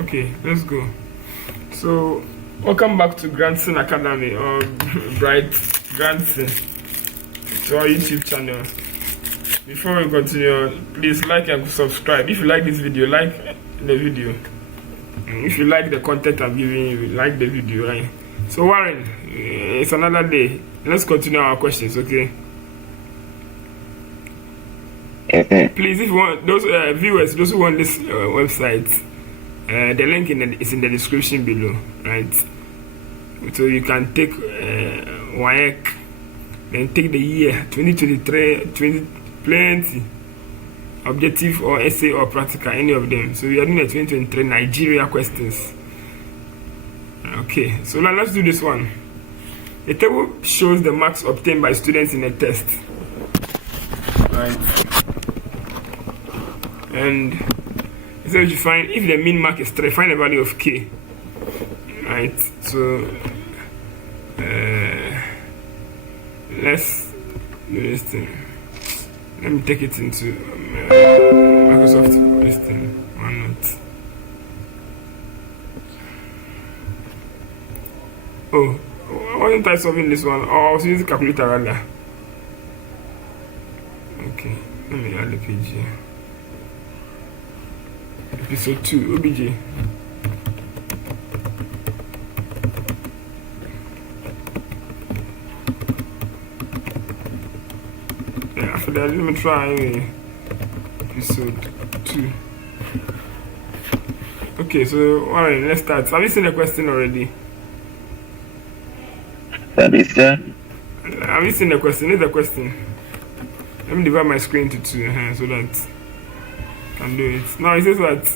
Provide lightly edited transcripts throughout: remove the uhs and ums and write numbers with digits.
Okay, let's go. So, welcome back to Grandson Academy or Bright Grandson, to our YouTube channel. Before we continue, please like and subscribe. If you like this video, like the video. If you like the content I'm giving you, like the video, right? So Warren, it's another day. Let's continue our questions, okay? Please, if you want those viewers, those who want this website, the link is in the description below, right? So you can take WASSCE, then take the year 2023, plenty, objective or essay or practical, any of them. So we are doing the 2023 Nigeria questions. Okay, so now let's do this one. The table shows the marks obtained by students in a test, right? And it says you find, if the mean mark is 3, find the value of k, right? So let's do this thing. Let me take it into Microsoft this thing, OneNote. Oh, why wasn't I solving this one? Oh, I was using calculator rather. Okay, let me add the page here. Episode 2, OBJ. Yeah, after that, let me try episode 2. Okay, so alright, let's start. Have you seen the question already? Have you seen the question? Here's the question. Let me divide my screen to 2 so that I can do it. Now it says that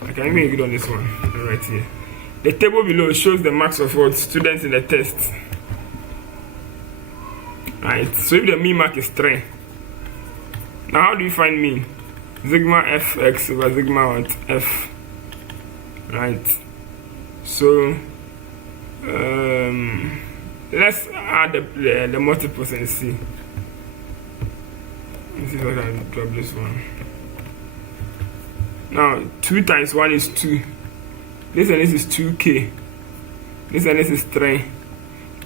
I can even get on this one right here. The table below shows the marks of what students in the test. Right. So if the mean mark is 3, now how do you find mean? Sigma fx over sigma what f. Right. So let's add the multiples and see. Let's see if I can drop this one. Now 2 times 1 is 2. This and this is 2k. This and this is 3.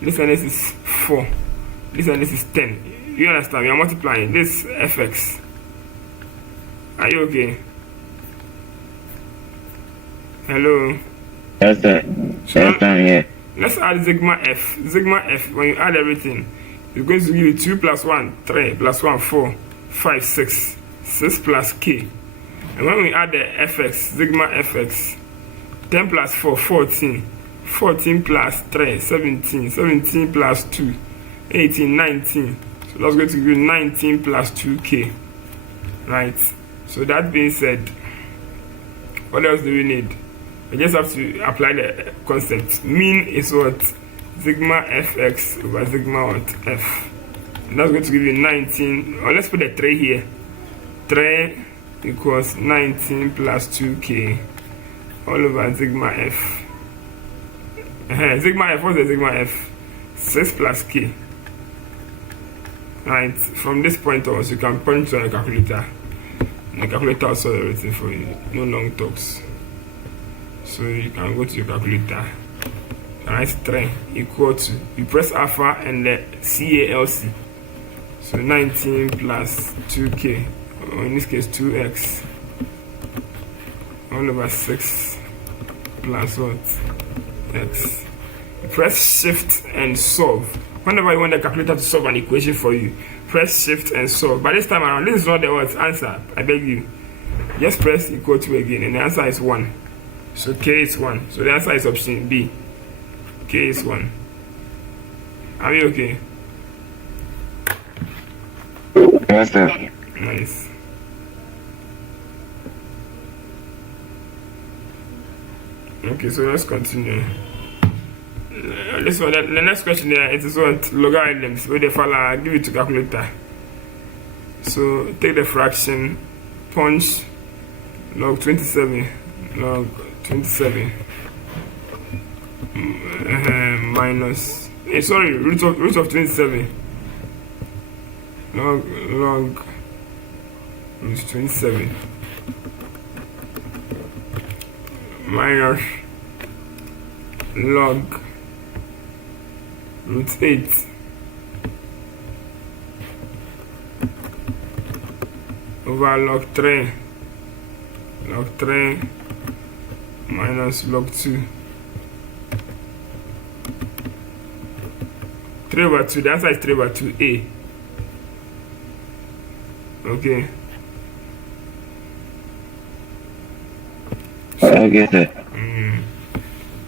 This and this is 4. This and this is 10. You understand? We are multiplying this fx. Are you okay? Hello? Yes, sir. Yes, sir, yeah. Let's add sigma f. Sigma f, when you add everything, it's going to give you 2 plus 1, 3, plus 1, 4, 5, 6. 6 plus k. And when we add the fx, sigma fx, 10 plus 4, 14. 14 plus 3, 17. 17 plus 2, 18, 19. So that's going to give you 19 plus 2k. Right? So that being said, what else do we need? We just have to apply the concept. Mean is what? Sigma fx over sigma what? F. And that's going to give you 19. Or let's put the 3 here. 3 equals 19 plus 2k all over sigma f. Sigma f, what's the sigma f? 6 plus k. Right, from this point on, you can point to a calculator. And the calculator will solve everything for you. No long talks. So you can go to your calculator. Write 3 equal to, you press alpha and the CALC. So 19 plus 2k, or in this case 2x, all over 6 plus what? X. You press shift and solve. Whenever you want the calculator to solve an equation for you, press shift and solve. But this time around, this is not the what answer. I beg you. Just press equal to again, and the answer is 1. So k is 1. So the answer is option B. K is 1. Are we okay? Yes, sir. Nice. Okay, so let's continue. This one, the next question there, it is what? Logarithms. Where they follow, I'll give it to calculator. So take the fraction, punch log 27, log 27 minus, root of 27, log root 27 minus log root 8 over log 3 minus log 2. 3 over 2, the answer is 3 over 2a. Okay. Okay, sir.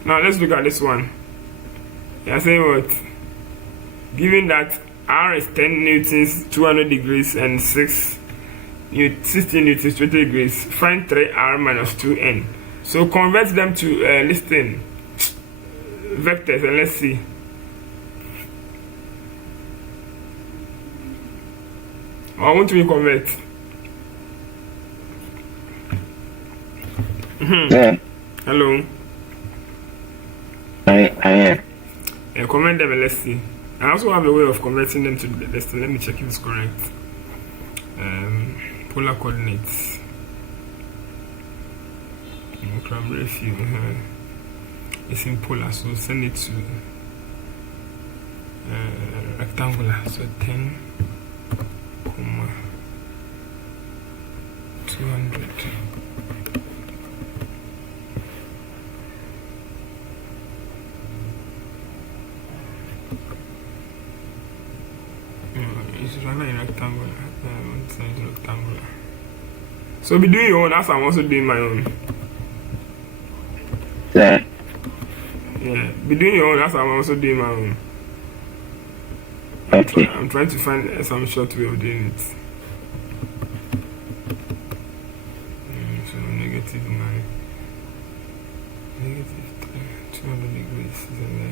Now let's look at this one. You're saying what? Given that R is 10 newtons, 200 degrees, and 16 newtons, 20 degrees, find 3R minus 2N. So convert them to listing vectors, and let's see. I want to convert. Sir. Hello. I am. Convert them and let's see. I also have a way of converting them to the listing. Let me check if it's correct. Polar coordinates. Primary field. It's in polar, so send it to rectangular. So 10, 200. It's rather in rectangular. Rectangular. So be doing your own as I'm also doing my own. Sir. Yeah, be doing your own as I'm also doing my own. Okay. I'm trying to find some short way of doing it. So negative 9, negative 3, 200 degrees is in the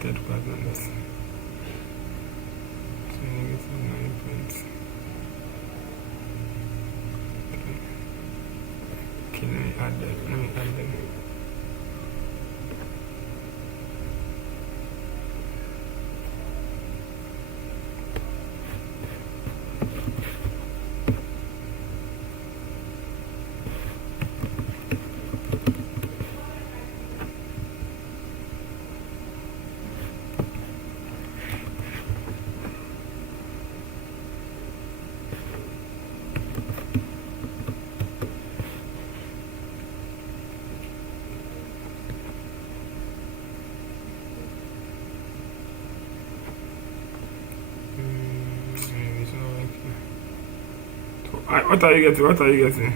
third quadrant. So negative 9.3. Okay, let me add them. What are you getting?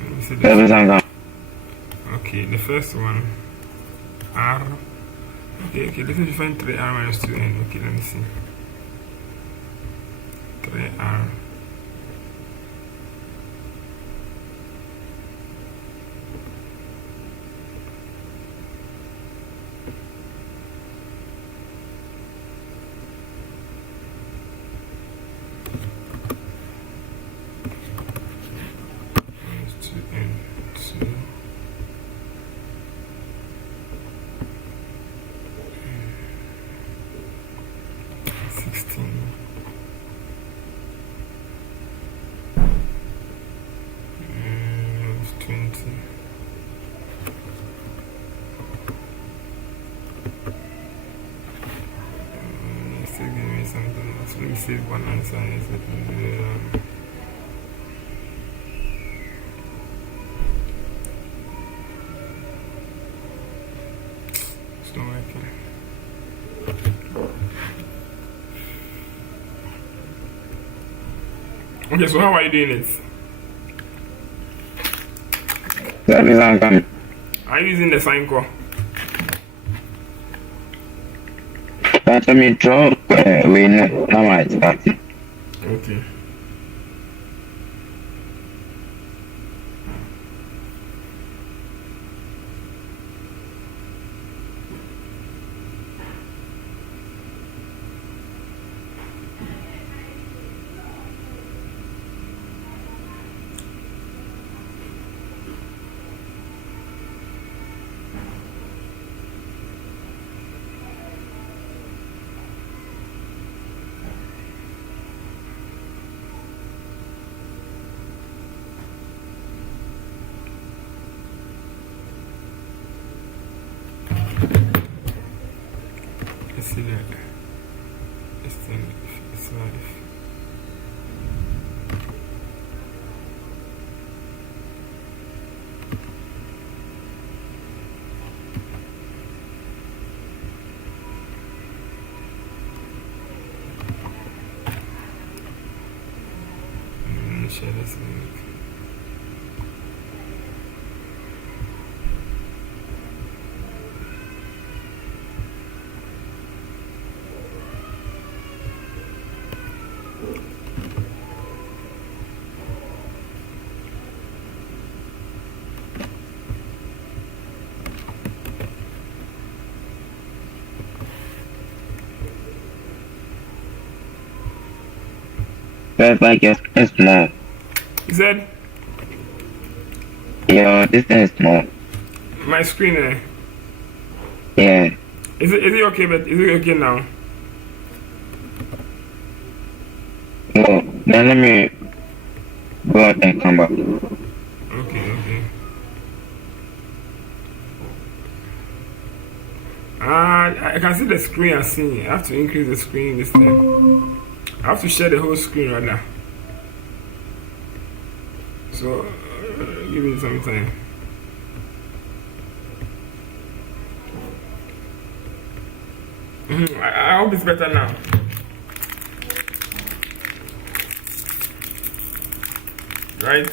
Let me see this. Okay, the first one, R. Okay, this is find 3R minus 2N. Okay, let me see. 3R. Let me save one answer. It's not working. Okay, so how are you doing it? Are you using the sign call? Let me drop when I start. Okay. see that. This thing, it's live. Share this link. That's like it's small. You said? Yo, this thing is small. My screen, Yeah. Is it okay? But is it okay now? Well, then let me go out and come back. Okay. I can see the screen. I see. I have to increase the screen this time. I have to share the whole screen right now. So, give me some time. I hope it's better now. Right?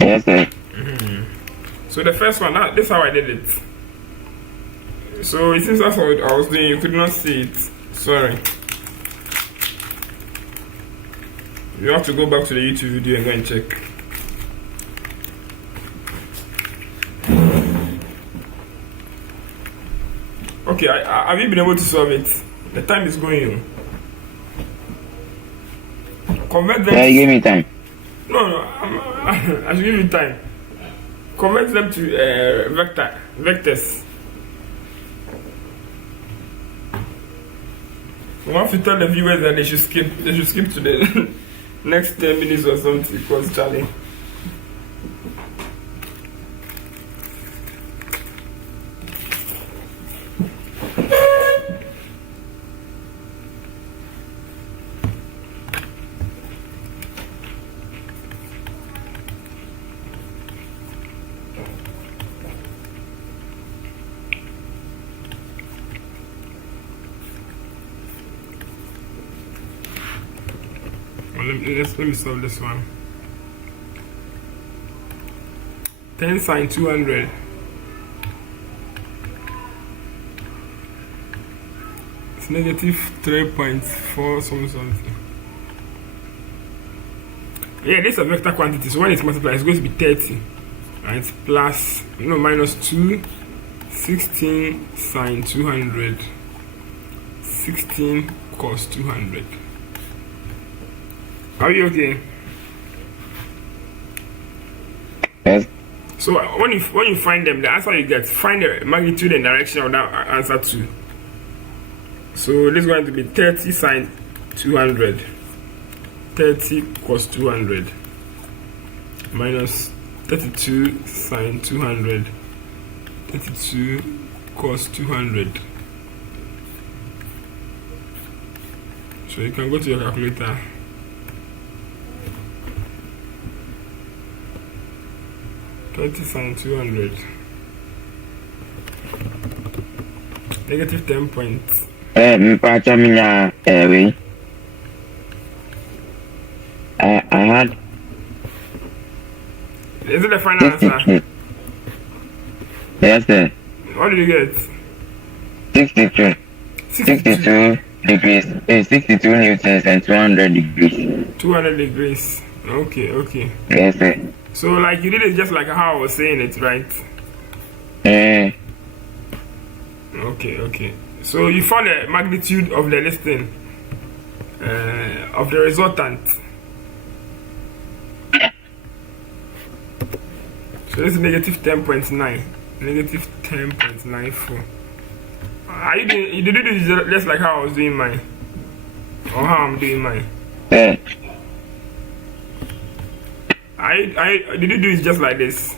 Yes, sir. So the first one, this is how I did it. So it seems that's what I was doing. You could not see it. Sorry. You have to go back to the YouTube video and go and check. Okay, have you been able to solve it? The time is going. Convert them. Yeah, give me time. No, I should give you time. Convert them to vectors. We have to tell the viewers that they should skip to the next 10 minutes or something because Charlie. Let me solve this one. 10 sine 200. It's negative 3.4 something. Yeah, this is a vector quantity, so when it's multiplied, it's going to be 30. Right? Plus, minus 2, 16 sine 200. 16 cos 200. Are you okay? Yes. So when you find them, the answer you get, find the magnitude and direction of that answer too. So this is going to be 30 sine 200, 30 cos 200, minus 32 sine 200, 32 cos 200. So you can go to your calculator. Sine 200 negative 10 points. I had. Is it the final answer? Yes, sir. What did you get? 62. 62 degrees. 62 newtons and 200 degrees. 200 degrees. Okay. Yes, sir. So, like, you did it just like how I was saying it, right? Okay. So, you found the magnitude of the listing of the resultant. So, this is negative 10.9. Negative 10.94. You did it just like how I was doing mine? Or how I'm doing mine? Yeah. Did you do it just like this?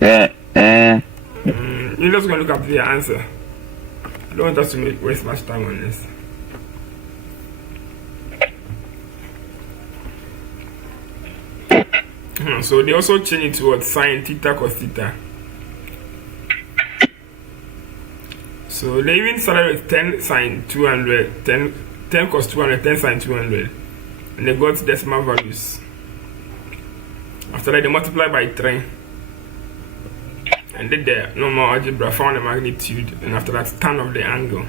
Yeah. You're just gonna look up the answer. I don't want us to waste much time on this. So they also change it to what? Sine theta cos theta. So they even started with 10 sine 200, 10 cos 200, 10 sine 200. And they got decimal values. After that, they multiply by 3. And did the normal algebra, found the magnitude, and after that, tan of the angle.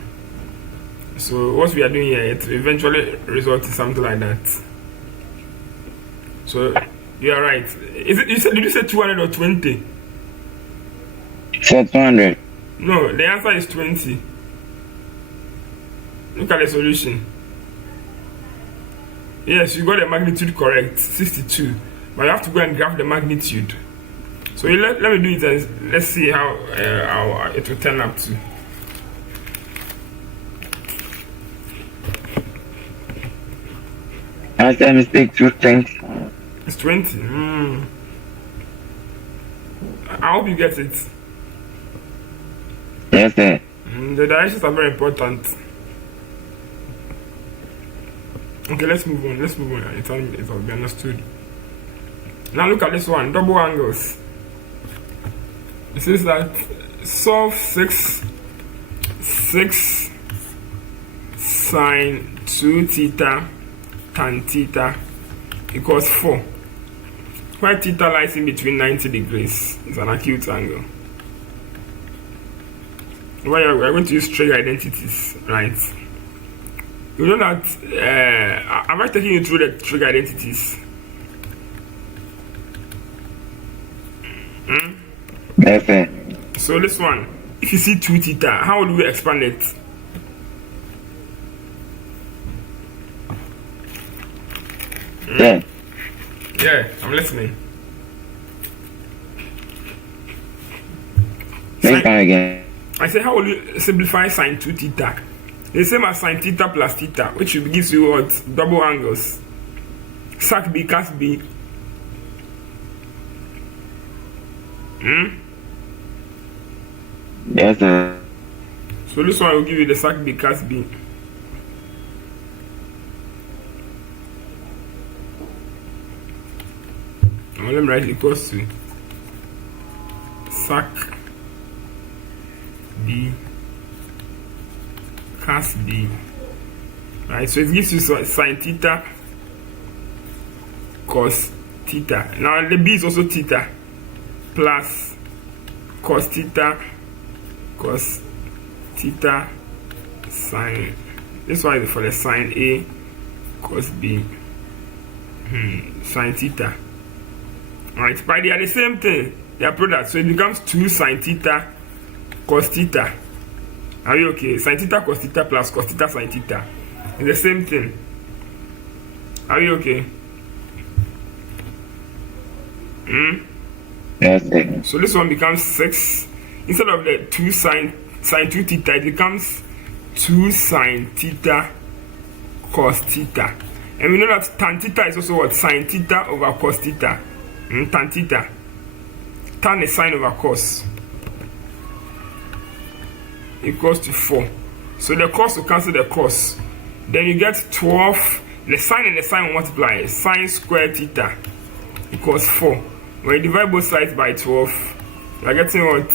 So what we are doing here, it eventually results in something like that. So you are right. Did you say 200 or 20? Said 200. No, the answer is 20. Look at the solution. Yes, you got the magnitude correct, 62. But you have to go and graph the magnitude. So let me do it and let's see how it will turn up to. How's that mistake? 20? It's 20. I hope you get it. Yes, sir. The directions are very important. Okay, let's move on. It will be understood. Now look at this one. Double angles. It says that solve 6 sine 2 theta tan theta equals 4. Where theta lies in between 90 degrees. It's an acute angle. Well, we're going to use trig identities, right? You know that, am I taking you through the trig identities? Yes, sir. So this one, if you see 2 theta, how do we expand it? Yeah. Yeah, I'm listening. Say that again. I say, how will you simplify sine 2 theta? The same as sine theta plus theta, which gives you what? Double angles. Sac B, cas B. Yes, sir. So this one will give you the sac B, cas B. Now let me write equals to sac B, cas B. Right, so it gives you sine theta cos theta. Now the B is also theta plus cos theta sine. This one is for the sine A cos B sine theta. Alright, but they are the same thing. They are products, so it becomes 2 sine theta cos theta. Are you okay? Sine theta cos theta plus cos theta sine theta. It's the same thing. Are you okay? Yes, sir. So this one becomes 6. Instead of the 2 sine 2 theta, it becomes 2 sine theta cos theta. And we know that tan theta is also what? Sine theta over cos theta. Tan theta. Tan is sine over cos. Equals to 4. So the cos will cancel the cos. Then you get 12. The sine and the sine will multiply. Sine squared theta equals 4. When you divide both sides by 12, you are getting what?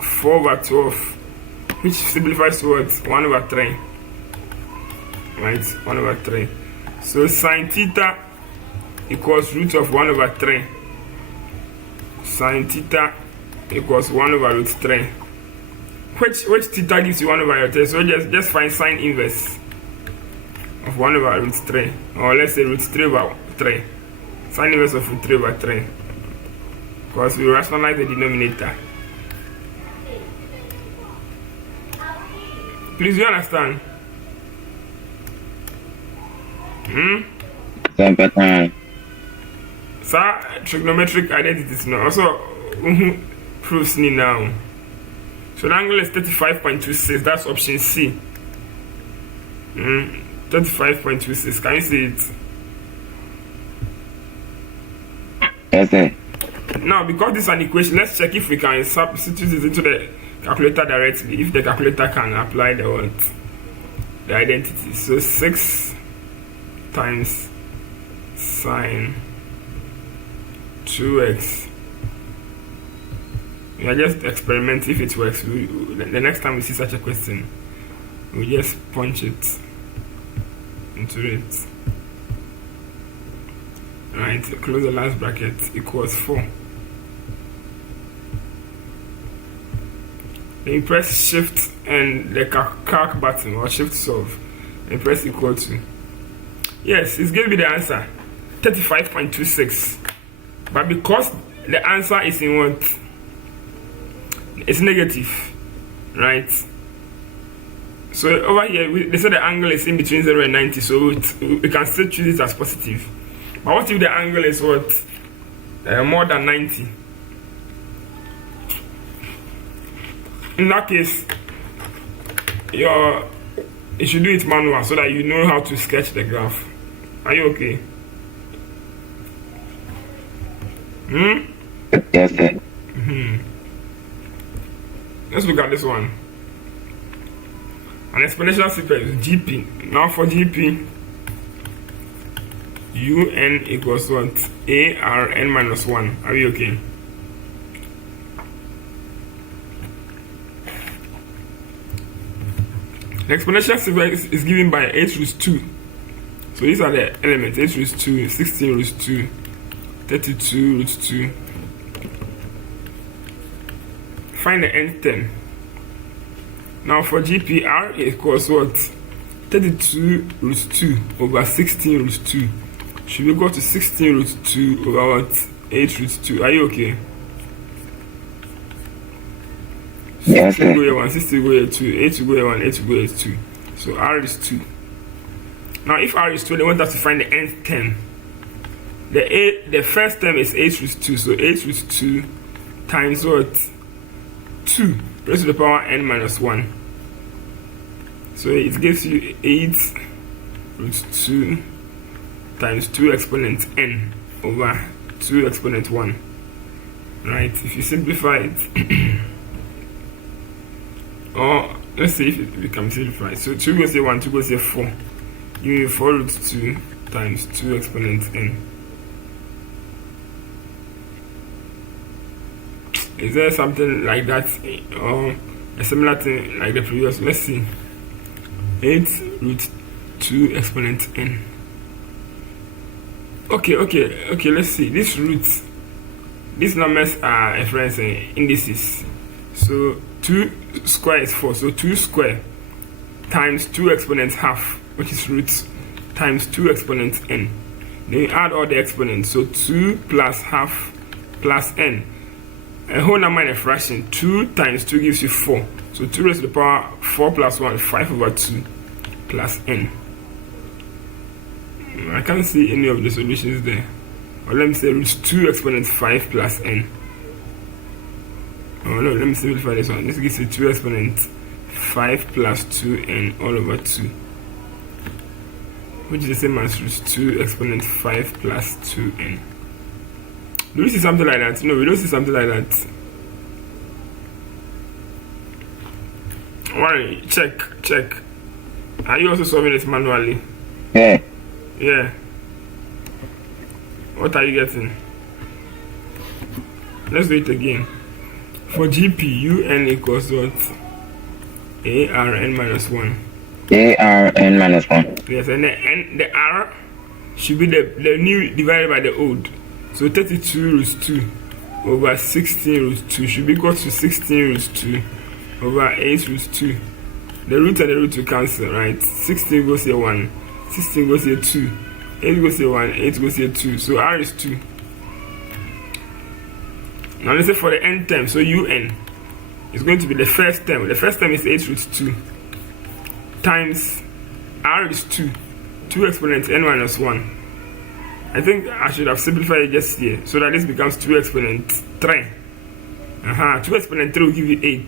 4 over 12. Which simplifies to what? 1 over 3. Right? 1 over 3. So sine theta equals root of 1 over 3. Sine theta equals 1 over root 3. Which theta gives you 1 over 3? So just find sine inverse of 1 over root 3. Or let's say root 3 over 3. Sine inverse of root 3 over 3. Because we rationalize the denominator. Please, do you understand? So, trigonometric identities now. Also, proofs me now. So the angle is 35.26. That's option C. 35.26. Can you see it? Yes, sir. Now, because this is an equation, let's check if we can substitute it into the calculator directly if the calculator can apply the what? The identity. So 6 times sine 2x. We are just experimenting if it works. The next time we see such a question, we just punch it into it. Right, close the last bracket, equals 4. Then you press shift and the calc button or shift solve and press equal to. Yes, it's giving me the answer 35.26, but because the answer is in what? It's negative, right? So over here, they say the angle is in between 0 and 90, so we can still choose it as positive. But what if the angle is what? More than 90? In that case, you should do it manual so that you know how to sketch the graph. Are you okay? Yes, sir. Let's look at this one. An exponential sequence, GP. Now for GP, UN equals what? ARN minus 1. Are we okay? The exponential sequence is given by 8 root 2. So these are the elements: 8 root 2, 16 root 2, 32 root 2. Find the nth term. Now for GPR equals what? 32 root 2 over 16 root 2. Should we go to 16 root 2 over what? 8 root 2. Are you okay? Yes, 16 sir. go here 1, 16 go here 2, 8 to go here 1, 8 to go here 2. So R is 2. Now if R is 2, they want us to find the nth term. The first term is 8 root 2, so 8 root 2 times what? 2 raised to the power n minus 1. So it gives you 8 root 2 times 2 exponent n over 2 exponent 1. Right, if you simplify it, or let's see if it becomes simplified. So 2 goes here 1, 2 goes here 4. Give me 4 root 2 times 2 exponent n. Is there something like that or a similar thing like the previous? Let's see. 8 root 2 exponent n. Okay, let's see. These numbers are reference indices. So 2 square is 4, so 2 square times 2 exponents half, which is root, times 2 exponents n. Then you add all the exponents, so 2 plus half plus n. A whole number in a fraction, 2 times 2 gives you 4. So 2 raised to the power 4 plus 1, 5 over 2 plus n. I can't see any of the solutions there. Or let me say root 2 exponent 5 plus n. Oh no, let me simplify this one. This gives you 2 exponent 5 plus 2n all over 2. Which is the same as root 2 exponent 5 plus 2n. Do we see something like that? No, we don't see something like that. Alright, check. Are you also solving it manually? Yeah. Yeah. What are you getting? Let's do it again. For GP, UN equals what? ARN minus 1. ARN minus 1. Yes, and the R should be the new divided by the old. So 32 root 2 over 16 root 2 should be equal to 16 root 2 over 8 root 2. The root and the root will cancel, right? 16 goes here 1, 16 goes here 2, 8 goes here 1, 8 goes here 2. So R is 2. Now let's say for the nth term, so UN is going to be the first term. The first term is 8 root 2 times R is 2. 2 exponents n minus 1. I think I should have simplified it just here so that this becomes 2 exponent 3. 2 exponent 3 will give you 8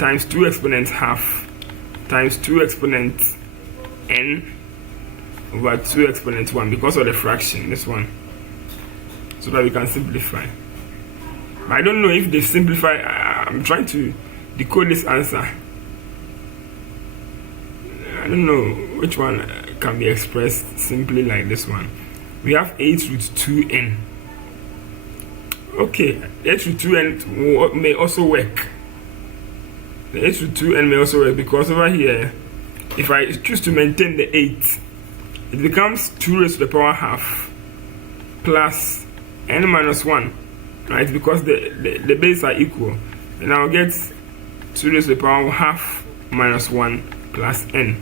times 2 exponent half times 2 exponent n over 2 exponent 1 because of the fraction, this one, so that we can simplify. But I don't know if they simplify. I'm trying to decode this answer. I don't know which one can be expressed simply like this one. We have 8 root 2n. Okay, 8 root 2n may also work. The 8 root 2n may also work because over here, if I choose to maintain the 8, it becomes 2 raised to the power half plus n minus 1, right? Because the base are equal. And I'll get 2 raised to the power half minus 1 plus n.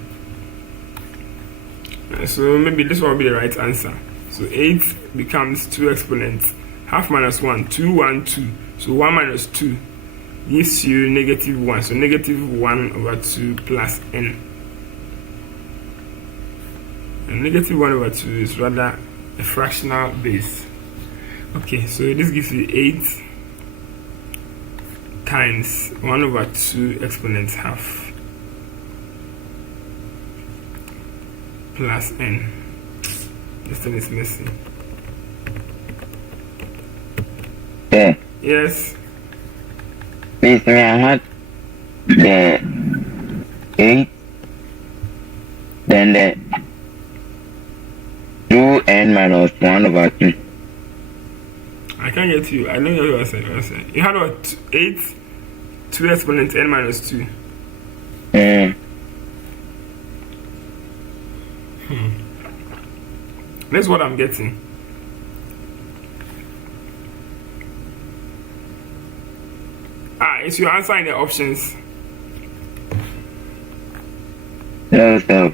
So maybe this one will be the right answer. So 8 becomes 2 exponents. Half minus 1, 2, 1, 2. So 1 minus 2 gives you negative 1. So negative 1 over 2 plus n. And negative 1 over 2 is rather a fractional base. Okay, so this gives you 8 times 1 over 2 exponents half plus n. This thing is messy. Yeah. Yes. Please, may I had the 8, then the 2n minus 1 over 2. I can't get you. I don't know what you said. You had what? 8, 2 exponents n minus 2. That's what I'm getting. Is your answer in the options? No, no.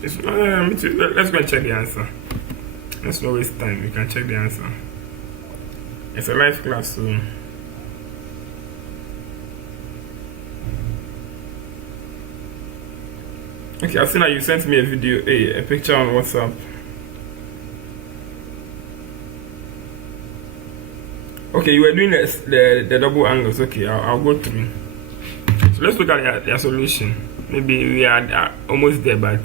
Let's go and check the answer. Let's not waste time. We can check the answer. It's a live class, so. Okay, I've seen that you sent me a video, a picture on WhatsApp. Okay, you were doing the double angles. Okay, I'll go through. So let's look at their solution. Maybe we are almost there, but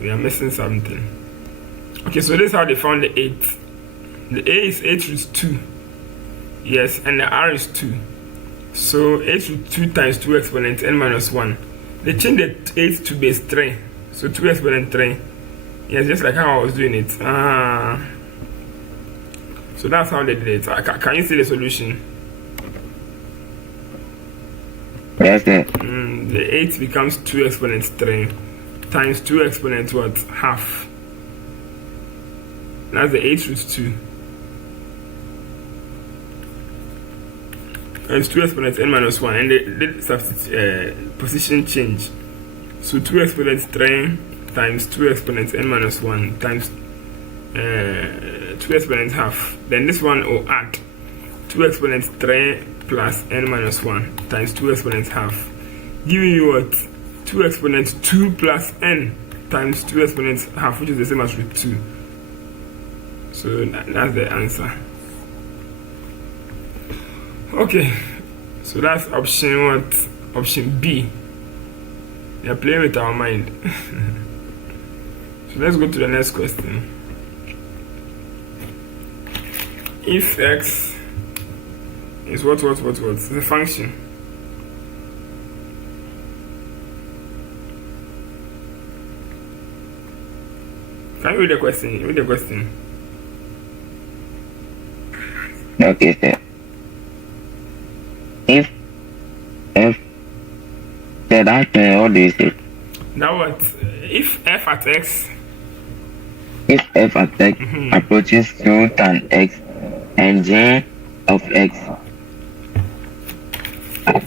we are missing something. Okay, so this is how they found the 8. The A is 8 root 2. Yes, and the R is 2. So 8 root 2 times 2 exponent n minus 1. They changed the 8 to base 3. So 2 exponent 3. Yes, just like how I was doing it. So that's how they did it. Can you see the solution? Yes, sir. The 8 becomes 2 exponent 3 times 2 exponent what? Half. That's the 8 root 2. Times 2 exponent n minus 1. And they did position change. So 2 exponent 3 times 2 exponent n minus 1 times 2 exponent half. Then this one will add 2 exponent 3 plus n minus 1 times 2 exponent half, giving you what? 2 exponent 2 plus n times 2 exponent half, which is the same as root 2. So that's the answer. Okay, so that's option what? Option B. They're playing with our mind. So let's go to the next question. If x is what? It's a function. Can you read the question? Read the question. Okay, sir. If f, so that what do you say? Now what? If f at x. If f at x approaches 2 tan x and g of x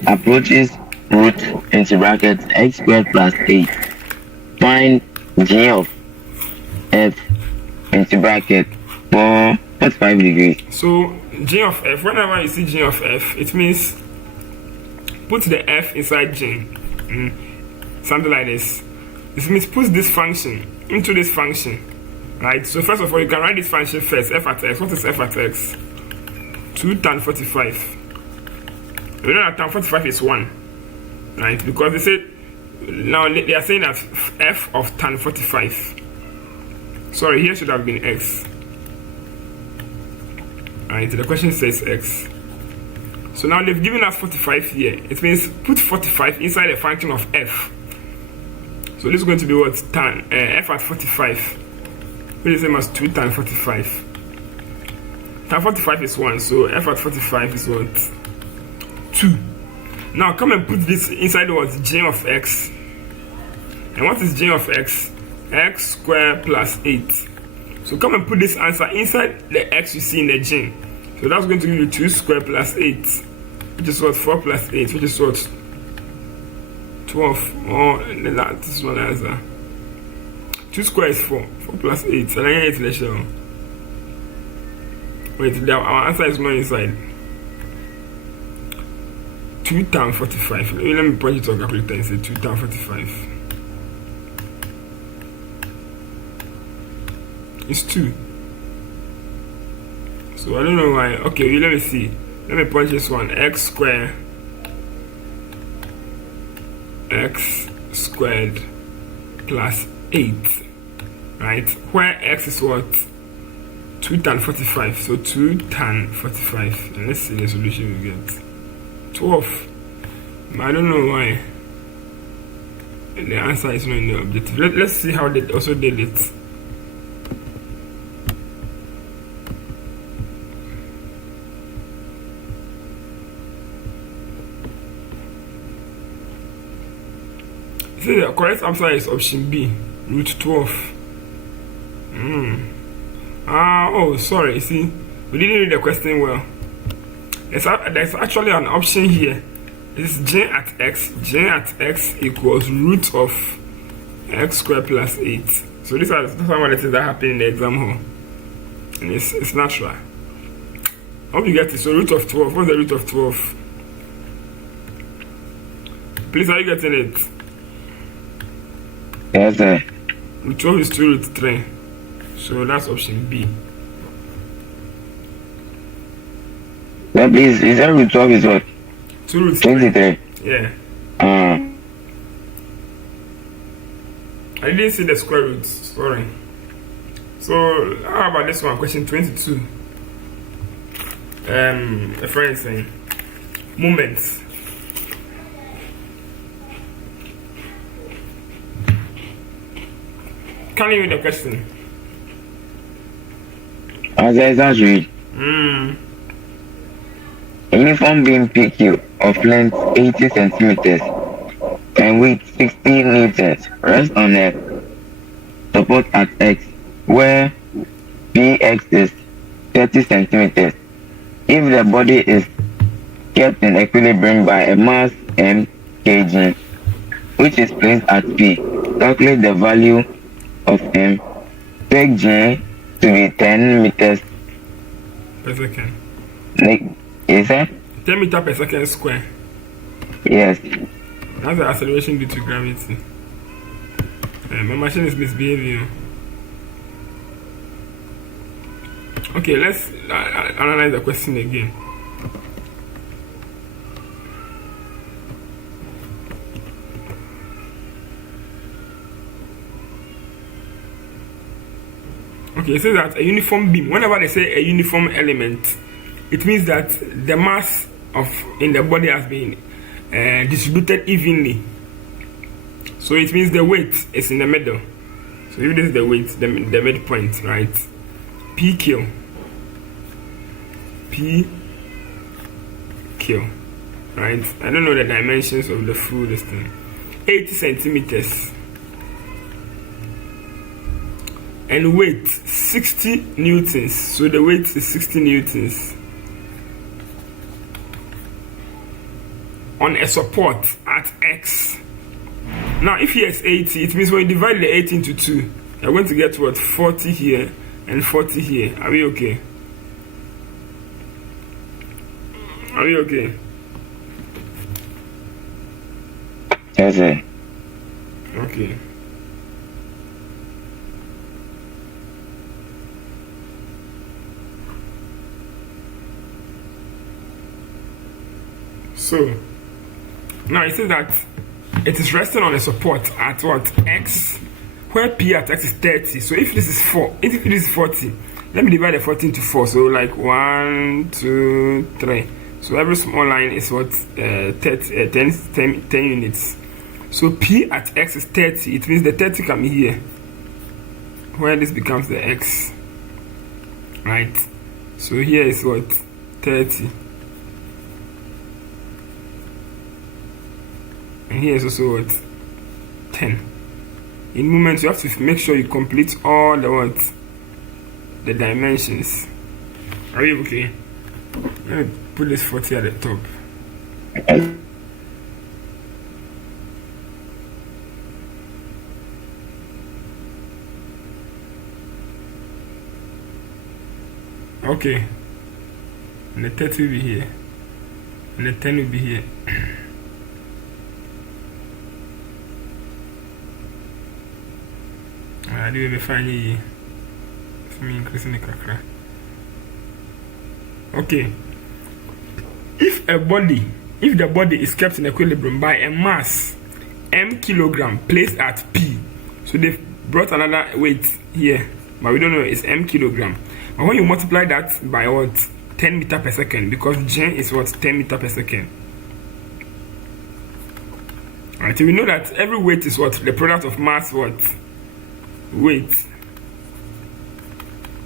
approaches root into brackets x squared plus 8, find g of f into bracket for 45 degrees. So g of f, whenever you see g of f, it means put the f inside g. Something like this. This means put this function into this function. Right? So first of all, you can write this function first. F at x. What is f at x? 2 tan 45. We know that tan 45 is 1. Right? Because they said, now they are saying that f of tan 45. Sorry, here should have been x. Right? The question says x. So now they've given us 45 here. It means put 45 inside a function of f. So this is going to be what? Tan f at 45, which is the same as 2 tan 45. Tan 45 is 1, so f at 45 is what? 2. Now come and put this inside what? J of x. And what is j of x? X squared plus 8. So come and put this answer inside the x you see in the j. So that's going to give you 2 squared plus 8, which is what? 4 plus 8, which is what? 12. Oh, that is one answer. 2 squared is 4. 4 plus 8. And then 8 let's show. Wait, our answer is not inside. 2 times 45. Let me punch it to a calculator and say 2 times 45. It's 2. So I don't know why. Okay, let me see. Let me punch this one. X squared plus 8. Right? Where x is what? 2 tan 45. So 2 tan 45. And let's see the solution we get. 12. I don't know why. The answer is not in the objective. Let's see how they also did it. See, the correct answer is option B, root 12. Oh, sorry. See, we didn't read the question well. There's actually an option here. It's j at x equals root of x squared plus 8. So these are one of the things that happen in the exam hall. And it's natural. I hope you get it. So root of 12. What's the root of 12? Please, are you getting it? Yes, sir. Root 12 is 2 root 3. So that's option B. But please, is that root 12 is what? 2 root 3. 23. Yeah. I didn't see the square roots. Sorry. So how about this one? Question 22. A friend is saying moments. Can you read the question? As I read. A uniform beam PQ of length 80 centimeters and weight 60 newtons rests on a support at X, where Px is 30 centimeters. If the body is kept in equilibrium by a mass m kg, which is placed at P, calculate the value of m. Take G to be 10 meters per second. Is that? 10 meters per second square. Yes. That's the acceleration due to gravity. My machine is misbehaving. Okay, let's analyze the question again. Okay, it says that a uniform beam, whenever they say a uniform element, it means that the mass in the body has been distributed evenly. So it means the weight is in the middle. So if this is the weight, the midpoint, right? PQ, right? I don't know the dimensions of the full this thing. 80 centimeters. And weight 60 newtons. So the weight is 60 newtons. On a support at X. Now, if here is 80, it means when you divide the 80 into 2, you're going to get what? 40 here and 40 here. Are we okay? Are we okay? Yes, sir. Okay. So, now it says that it is resting on a support at what? X, where P at X is 30. So if this is 4, if this is 40, let me divide the 40 into 4. So like 1, 2, 3. So every small line is what 10 units. So P at X is 30. It means the 30 can be here, where this becomes the X, right? So here is what 30, and here is also what 10. In moments, you have to make sure you complete all the dimensions. Are you okay? Let me put this 40 at the top. Okay. And the 30 will be here. And the 10 will be here. I do be fine. For me increasing the kakra. Okay. If the body is kept in equilibrium by a mass m kilogram placed at P, so they've brought another weight here, but we don't know it's m kilogram. But when you multiply that by what 10 meter per second, because J is what 10 meter per second. Alright, so we know that every weight is what the product of mass weight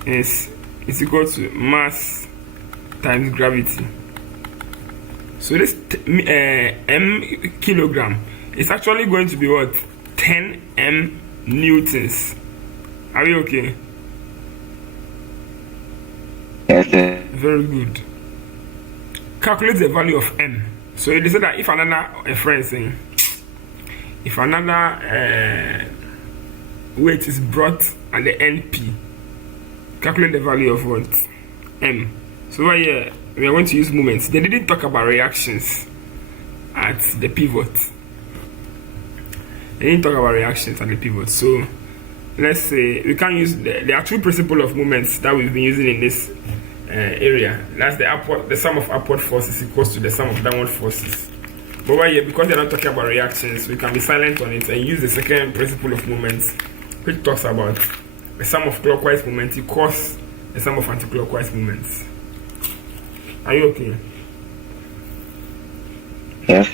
is equal to mass times gravity. So this m kilogram is actually going to be what 10 m newtons. Are we okay? Yes, sir. Very good. Calculate the value of m. So it is that if another weight is brought at the NP, calculate the value of what m. So right here we are going to use moments. They didn't talk about reactions at the pivot. So let's say we can use there are two principles of moments that we've been using in this area. That's the sum of upward forces equals to the sum of downward forces. But right here, because they're not talking about reactions, we can be silent on it and use the second principle of moments, which talks about the sum of clockwise moments equals the sum of anti-clockwise moments. Are you okay? Yes.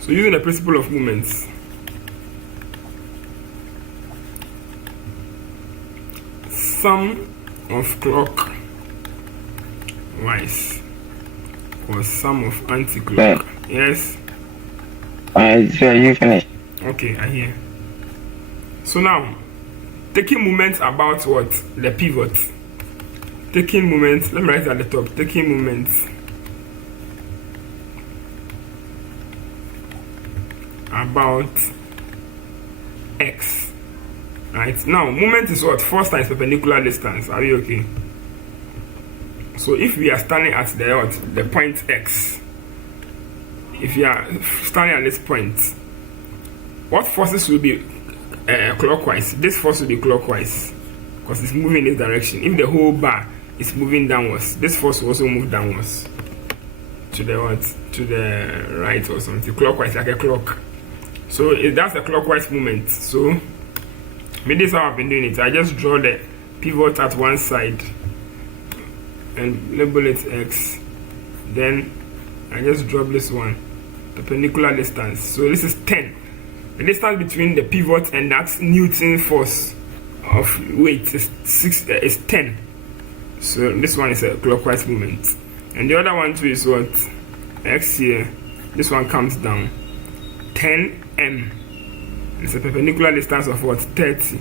So using the principle of moments, sum of clockwise or sum of anti-clock. Yes. So you finished. Okay, I hear. So now, taking moments about what? The pivot. Taking moments, let me write it at the top. Taking moments about X. Right? Now, moment is what? Force times perpendicular distance. Are we okay? So if we are standing at the point X, if you are standing at this point, what forces will be clockwise? This force will be clockwise because it's moving in this direction. If the whole bar is moving downwards, this force will also move downwards to the to the right or something, clockwise, like a clock. So that's the clockwise movement. So this is how I've been doing it. I just draw the pivot at one side and label it X. Then I just drop this one, perpendicular distance. So this is 10. The distance between the pivot and that Newton force of weight is 10. So this one is a clockwise movement. And the other one too is what? X here. This one comes down. 10m. It's a perpendicular distance of what? 30.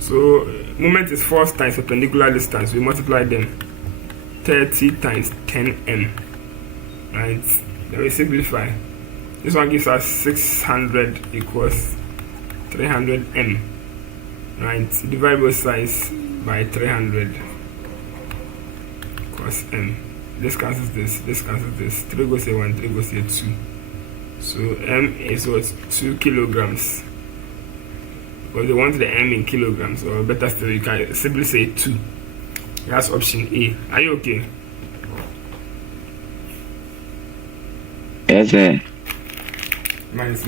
So moment is force times perpendicular distance. We multiply them. 30 times 10m. Right? Then we simplify. This one gives us 600 equals 300m. Right? Divide both sides by 300 equals m. This cancels this. This cancels this. 3 goes here 1, 3 goes here 2. So m is what? 2 kilograms. Because they want the m in kilograms, or better still, you can simply say 2. That's option A. Are you okay? Yes, sir. Nice.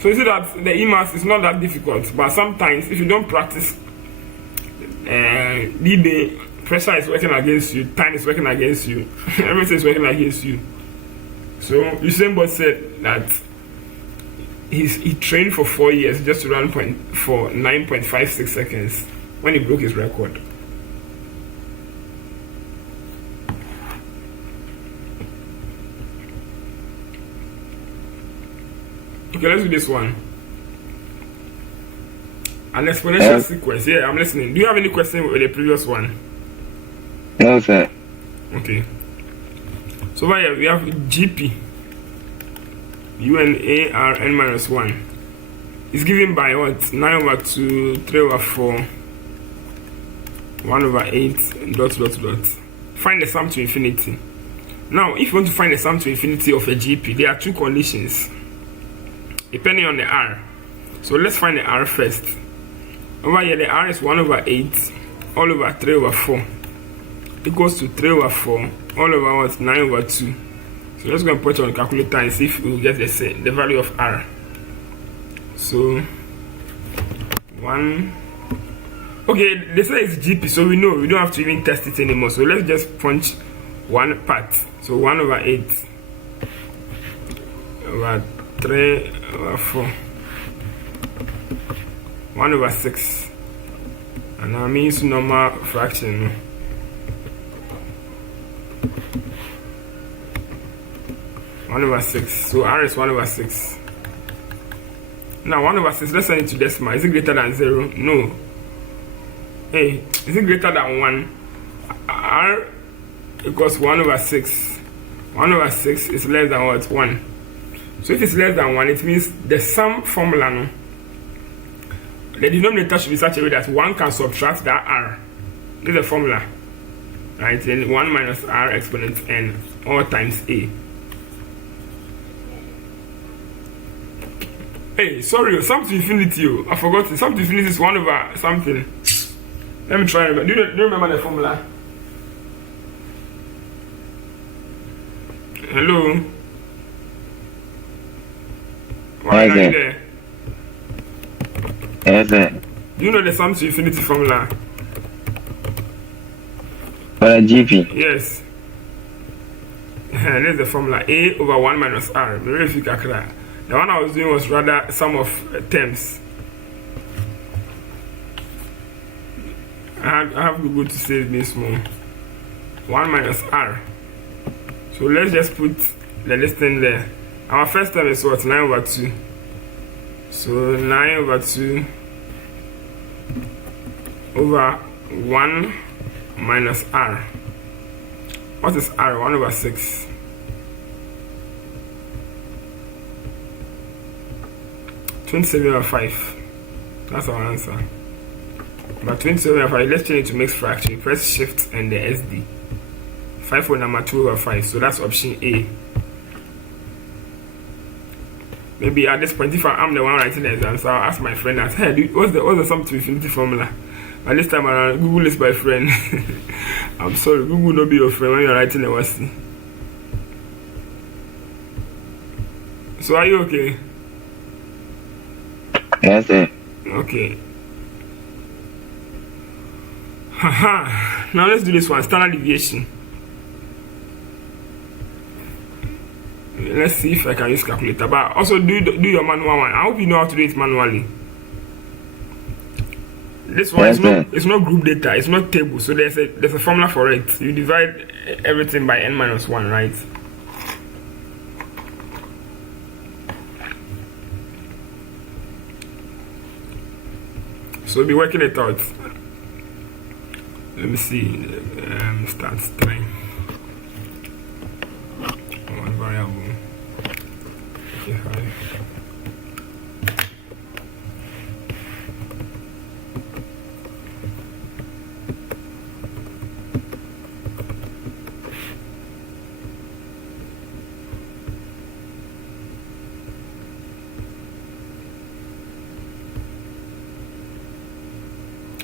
So you see that the EMAS is not that difficult, but sometimes if you don't practice, the pressure is working against you, time is working against you, everything is working against you. So Usain Bolt said that he trained for 4 years just to run for 9.56 seconds when he broke his record. Okay, let's do this one. An exponential sequence. Yeah, I'm listening. Do you have any question with the previous one? No, sir. Okay. So over here we have GP. UNARN minus 1. It's given by what? 9 over 2, 3 over 4, 1 over 8, dot. Find the sum to infinity. Now, if you want to find the sum to infinity of a GP, there are two conditions depending on the R. So let's find the R first. Over here, the R is 1 over 8 all over 3 over 4 equals to 3 over 4 all over what? 9 over 2. So let's go and put it on the calculator and see if we will get the value of R. So 1. Okay, they say it's GP, so we know we don't have to even test it anymore. So let's just punch one part. So 1 over 8 over 3 over 4, 1 over 6, and that means normal fraction. One over 6. So R is 1 over 6. Now 1 over 6, let's send it to decimal. Is it greater than 0? No. Hey, is it greater than 1? R equals 1 over 6. 1 over 6 is less than what? 1. So if it's less than 1, it means the sum formula, no? The denominator should be such a way that 1 can subtract that R. This is the formula. Right? Then 1 minus R exponent n all times A. Hey, sorry, sum to infinity. I forgot. Sum to infinity is 1 over something. Let me try. Do you remember the formula? Hello? Why are you there? Yes, sir. Do you know the sum to infinity formula? For a GP? Yes. There's the formula. A over 1 minus R. Maybe if you can cry. The one I was doing was rather sum of terms. I have Google to save me small. 1 minus R. So let's just put the listing there. Our first term is what? 9 over 2. So 9 over 2 over 1 minus R. What is R? 1 over 6. $27 over 5. That's our answer. But 27 over 5, let's change it to mixed fraction. Press shift and the SD. 5 for number 2 over 5. So that's option A. Maybe at this point, if I'm the one writing the exam, so I'll ask my friend that, hey, dude, what's the sum to infinity formula? But this time around, Google is my friend. I'm sorry, Google will not be your friend when you're writing the WASSCE. So are you okay? Yes, sir. Okay. Haha. Now let's do this one. Standard deviation. Let's see if I can use calculator. But also do your manual one. I hope you know how to do it manually. This one it's not group data. It's not table. So there's a formula for it. You divide everything by n minus 1, right? So we'll be working it out. Let me see. Start time. One variable. Okay, hi.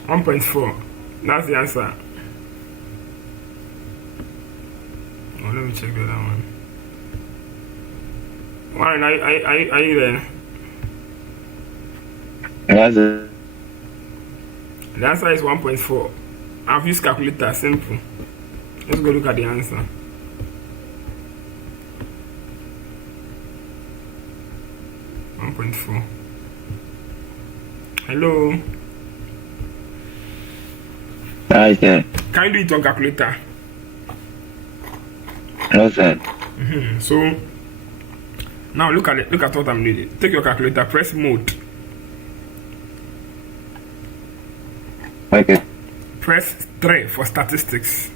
1.4. That's the answer. Oh, let me check the other one. Warren, are you there? Yes, sir. The answer is 1.4. I've used calculator, simple. Let's go look at the answer. Hello. Hi, sir. Can you do it on calculator? No, sir. So now look at it. Look at what I'm doing. Take your calculator. Press mode. Okay. Press 3 for statistics.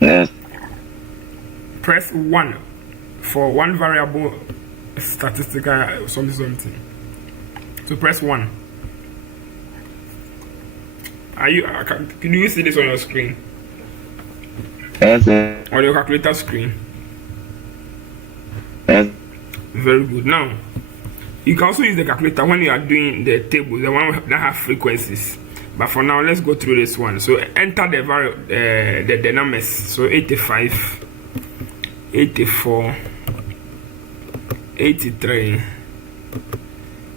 Yes. Press 1 for one variable statistical something. So press 1. Can you see this on your screen? Yes, sir. On your calculator screen? Yes. Very good. Now, you can also use the calculator when you are doing the table, the one that have frequencies. But for now, let's go through this one. So enter the numbers. So 85, 84, 83,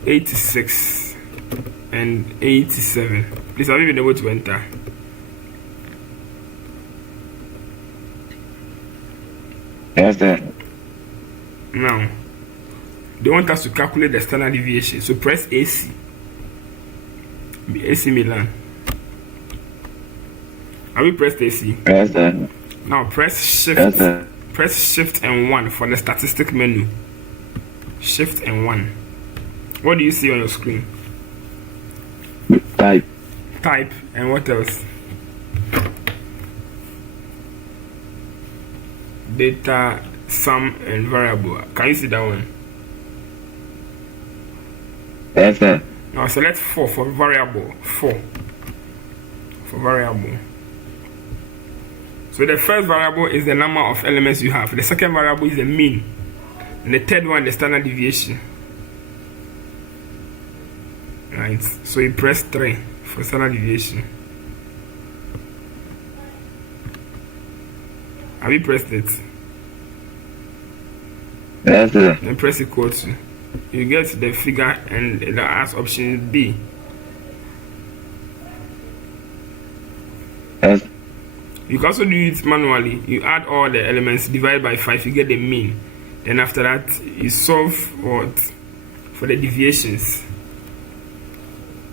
86, and 87. Please, have you been able to enter? Yes, sir. Now, they want us to calculate the standard deviation. So press AC. AC Milan. Have you pressed AC? Yes, sir. Now press Shift. Yes, sir. Press Shift and 1 for the statistic menu. Shift and 1. What do you see on your screen? Type. Type and what else? Data, sum, and variable. Can you see that one? Yes, sir. Now select 4 for variable. 4 for variable. So the first variable is the number of elements you have. The second variable is the mean. And the third one, the standard deviation. Right. So you press 3 for standard deviation. Have you pressed it? Yes, sir. Then press equal to. You get the figure and the as option B. Yes. You can also do it manually. You add all the elements, divide by 5, you get the mean. Then after that, you solve what? For the deviations.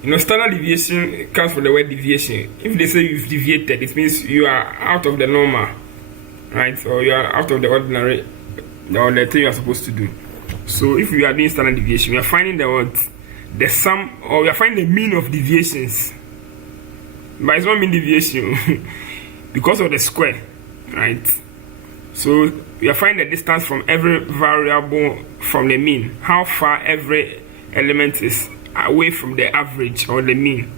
You know, standard deviation comes from the word deviation. If they say you've deviated, it means you are out of the normal, right? Or you are out of the ordinary, or the thing you are supposed to do. So if we are doing standard deviation, we are finding the what? The sum, or we are finding the mean of deviations. But it's not mean deviation because of the square, right? So we are finding the distance from every variable from the mean. How far every element is away from the average or the mean.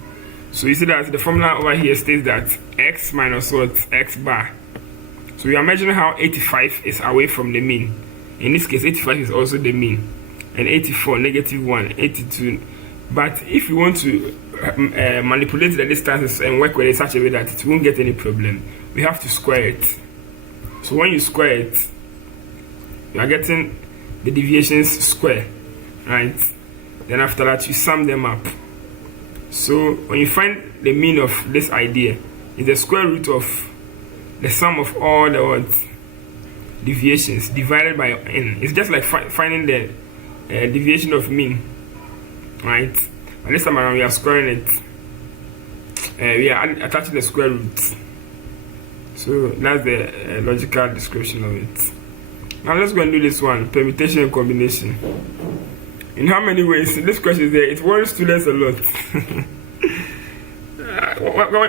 So you see that the formula over here states that x minus what? X bar. So we are measuring how 85 is away from the mean. In this case, 85 is also the mean. And 84, negative 1, 82. But if you want to manipulate the distances and work with it in such a way that it won't get any problem, we have to square it. So when you square it, you are getting the deviations square, right? Then after that, you sum them up. So when you find the mean of this idea, it's the square root of the sum of all the what? Deviations divided by n. It's just like finding the deviation of mean, right? And this time around we are squaring it. We are attaching the square root. So that's the logical description of it. Now let's go and do this one: permutation and combination. In how many ways? This question is there. It worries students a lot.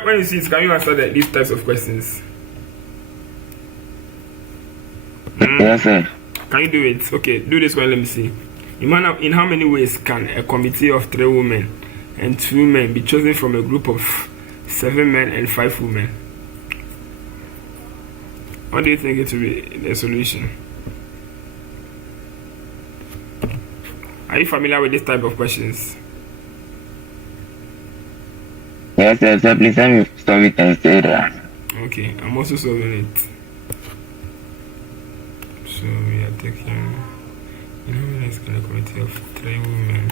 When you see it, can you answer these types of questions? Yes, sir. Can you do it? Okay, do this one. Let me see. In how many ways can a committee of 3 women and 2 men be chosen from a group of 7 men and 5 women? What do you think it will be the solution? Are you familiar with this type of questions? Yes, sir. So please let me solve it and say that. Okay, I'm also solving it. So we are taking, can a committee of 3 women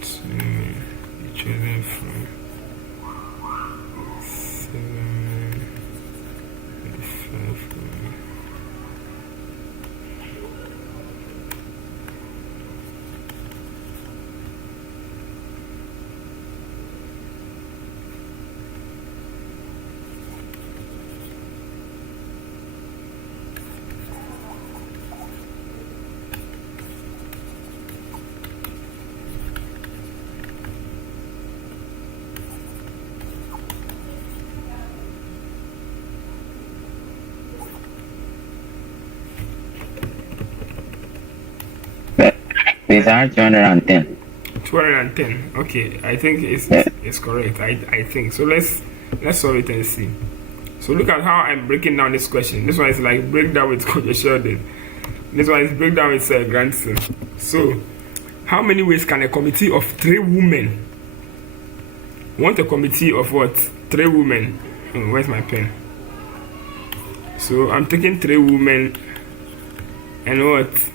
2 men be chosen from 7 men and 5 women. These are 210. 210. Okay, I think it's correct. I think so. Let's solve it and see. So look at how I'm breaking down this question. This one is like breakdown with Coach Sheldon. This one is breakdown with grandson. So, how many ways can a committee of 3 women want a committee of what? 3 women. Oh, where's my pen? So I'm taking 3 women and what?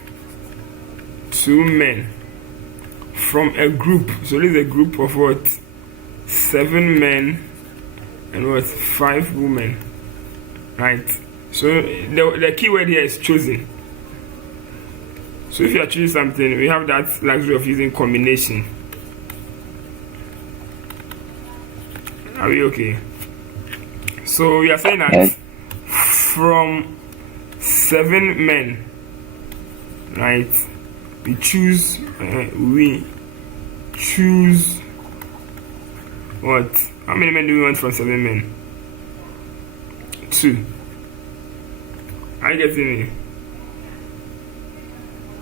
2 men from a group. So this is a group of what? 7 men and what? 5 women. Right? So the key word here is chosen. So if you are choosing something, we have that luxury of using combination. Are we okay? So we are saying that from 7 men, right? We choose what? How many men do we want from 7 men? 2. Are you getting me?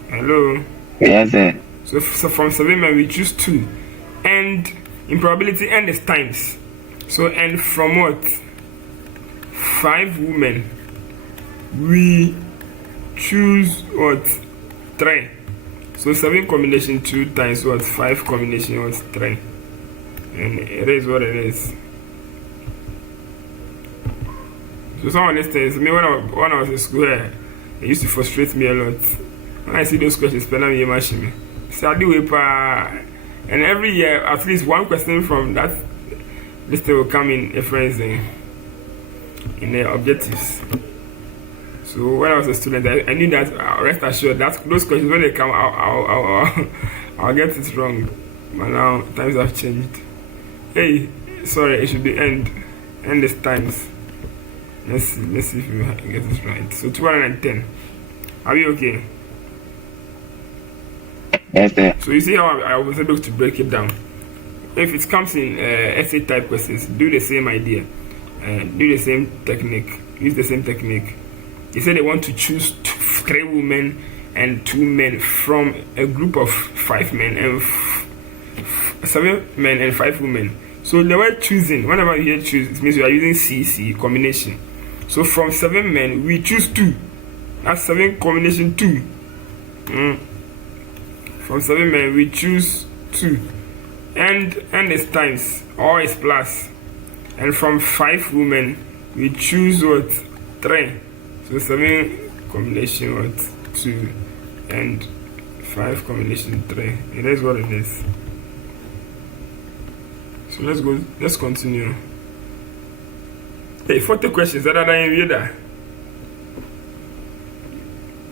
Hello? Yes, sir. So from 7 men we choose 2. And in probability, n is times. So and from what? 5 women we choose what? 3. So 7 combination 2 times what? 5 combination what? 3. And it is what it is. So some of these things, me when I was in school, it used to frustrate me a lot. When I see those questions, and every year at least one question from that list will come in reference in the objectives. So when I was a student, I knew that, rest assured that those questions, when they come, I'll get it wrong. But now times have changed. Hey, sorry, it should be end this times. Let's see if we get this right. So 210. Are we okay? Yes, sir. So you see how I was able to break it down. If it comes in essay type questions, do the same idea, do the same technique, use the same technique. They say they want to choose 3 women and 2 men from a group of 5 men and 7 men and 5 women. So the word choosing, whenever you hear choose, it means you are using CC combination. So from 7 men we choose 2. That's 7 combination 2. From 7 men we choose 2. And is times or is plus. And from 5 women we choose what? 3. So 7 combination what? 2 and 5 combination 3. It is what it is. So let's continue. Hey, 40 questions that are in reader.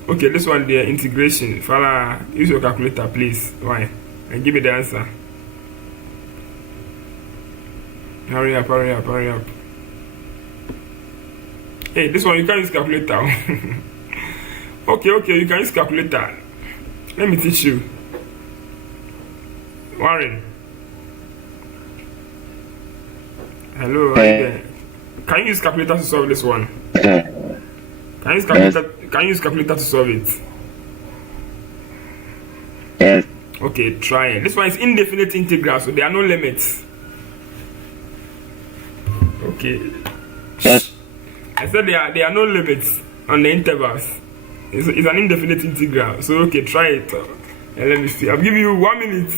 Okay, this one the integration. Fala, use your calculator, please. Why? And give me the answer. Hurry up. Hey, this one you can use calculator. Okay, you can use calculator. Let me teach you. Warren. Hello, are you there? Can you use calculator to solve this one? Can you use calculator to solve it? Yes. Okay, try it. This one is indefinite integral, so there are no limits. Okay. Yes. I said there are no limits on the intervals. It's an indefinite integral. So okay, try it. And let me see. I'll give you 1 minute.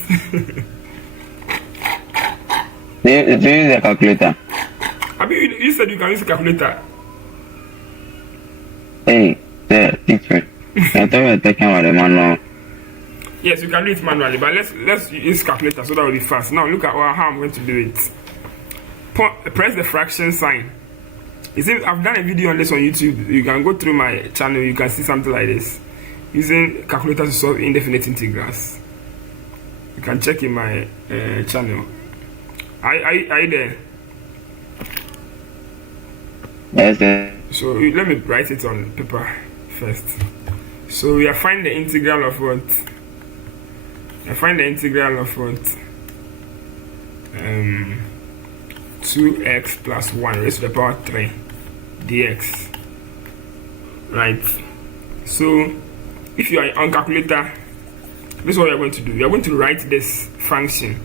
Do you use a calculator? You said you can use a calculator. Hey, sir, teacher. I thought we were talking about the manual. Yes, you can do it manually, but let's use calculator so that will be fast. Now look at how I'm going to do it. Press the fraction sign. You see, I've done a video on this on YouTube. You can go through my channel, you can see something like this. Using calculator to solve indefinite integrals. You can check in my channel. Are you there? Yes, sir. So let me write it on paper first. So we are finding the integral of what? I find the integral of what? 2x plus 1 raised to the power 3 dx. Right. So if you are on calculator, this is what you are going to do. You are going to write this function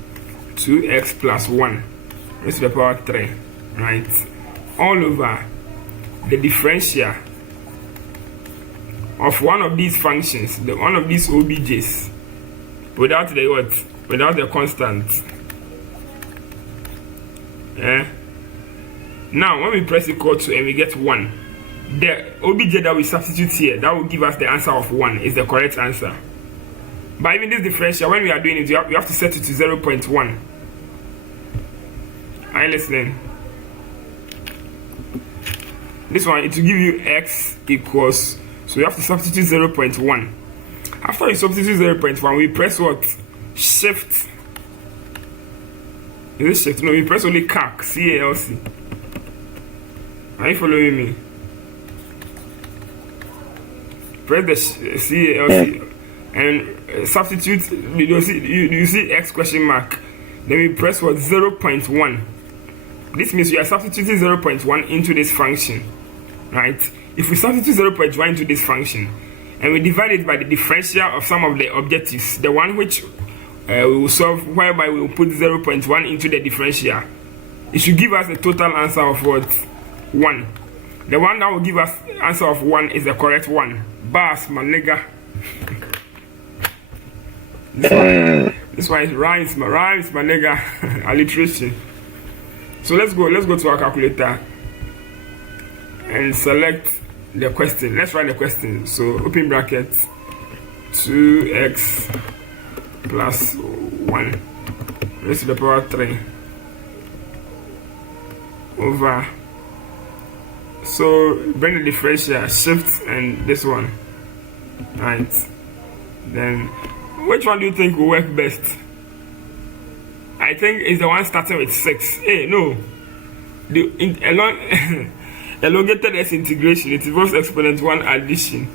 2x plus 1 raised to the power 3, right, all over the differential of one of these functions, one of these OBJs, without the what? Without the constant. Now when we press equal to and we get 1, the OBJ that we substitute here, that will give us the answer of 1 is the correct answer. But even this differential, when we are doing it, you have to set it to 0.1. Are you listening? This one, it will give you x equals, so you have to substitute 0.1. After you substitute 0.1, we press what? Shift. Is it shift? No, we press only calc, C-A-L-C. Are you following me? Press the C-A-L-C and substitute. You see x question mark. Then we press what? 0.1. This means you are substituting 0.1 into this function, right? If we substitute 0.1 into this function and we divide it by the differential of some of the objectives, the one which we will solve, whereby we will put 0.1 into the differential, it should give us a total answer of what? 1. The one that will give us answer of 1 is the correct one. Bas, my nigga. This one is rhymes, my nigga. Alliteration. So let's go to our calculator and select the question. Let's write the question. So open bracket 2x plus 1 raised to the power 3 over, so bring the differential, shift and this one, right? Then which one do you think will work best? I think it's the one starting with 6. Hey, no, the elongated s integration, it involves exponent 1 addition.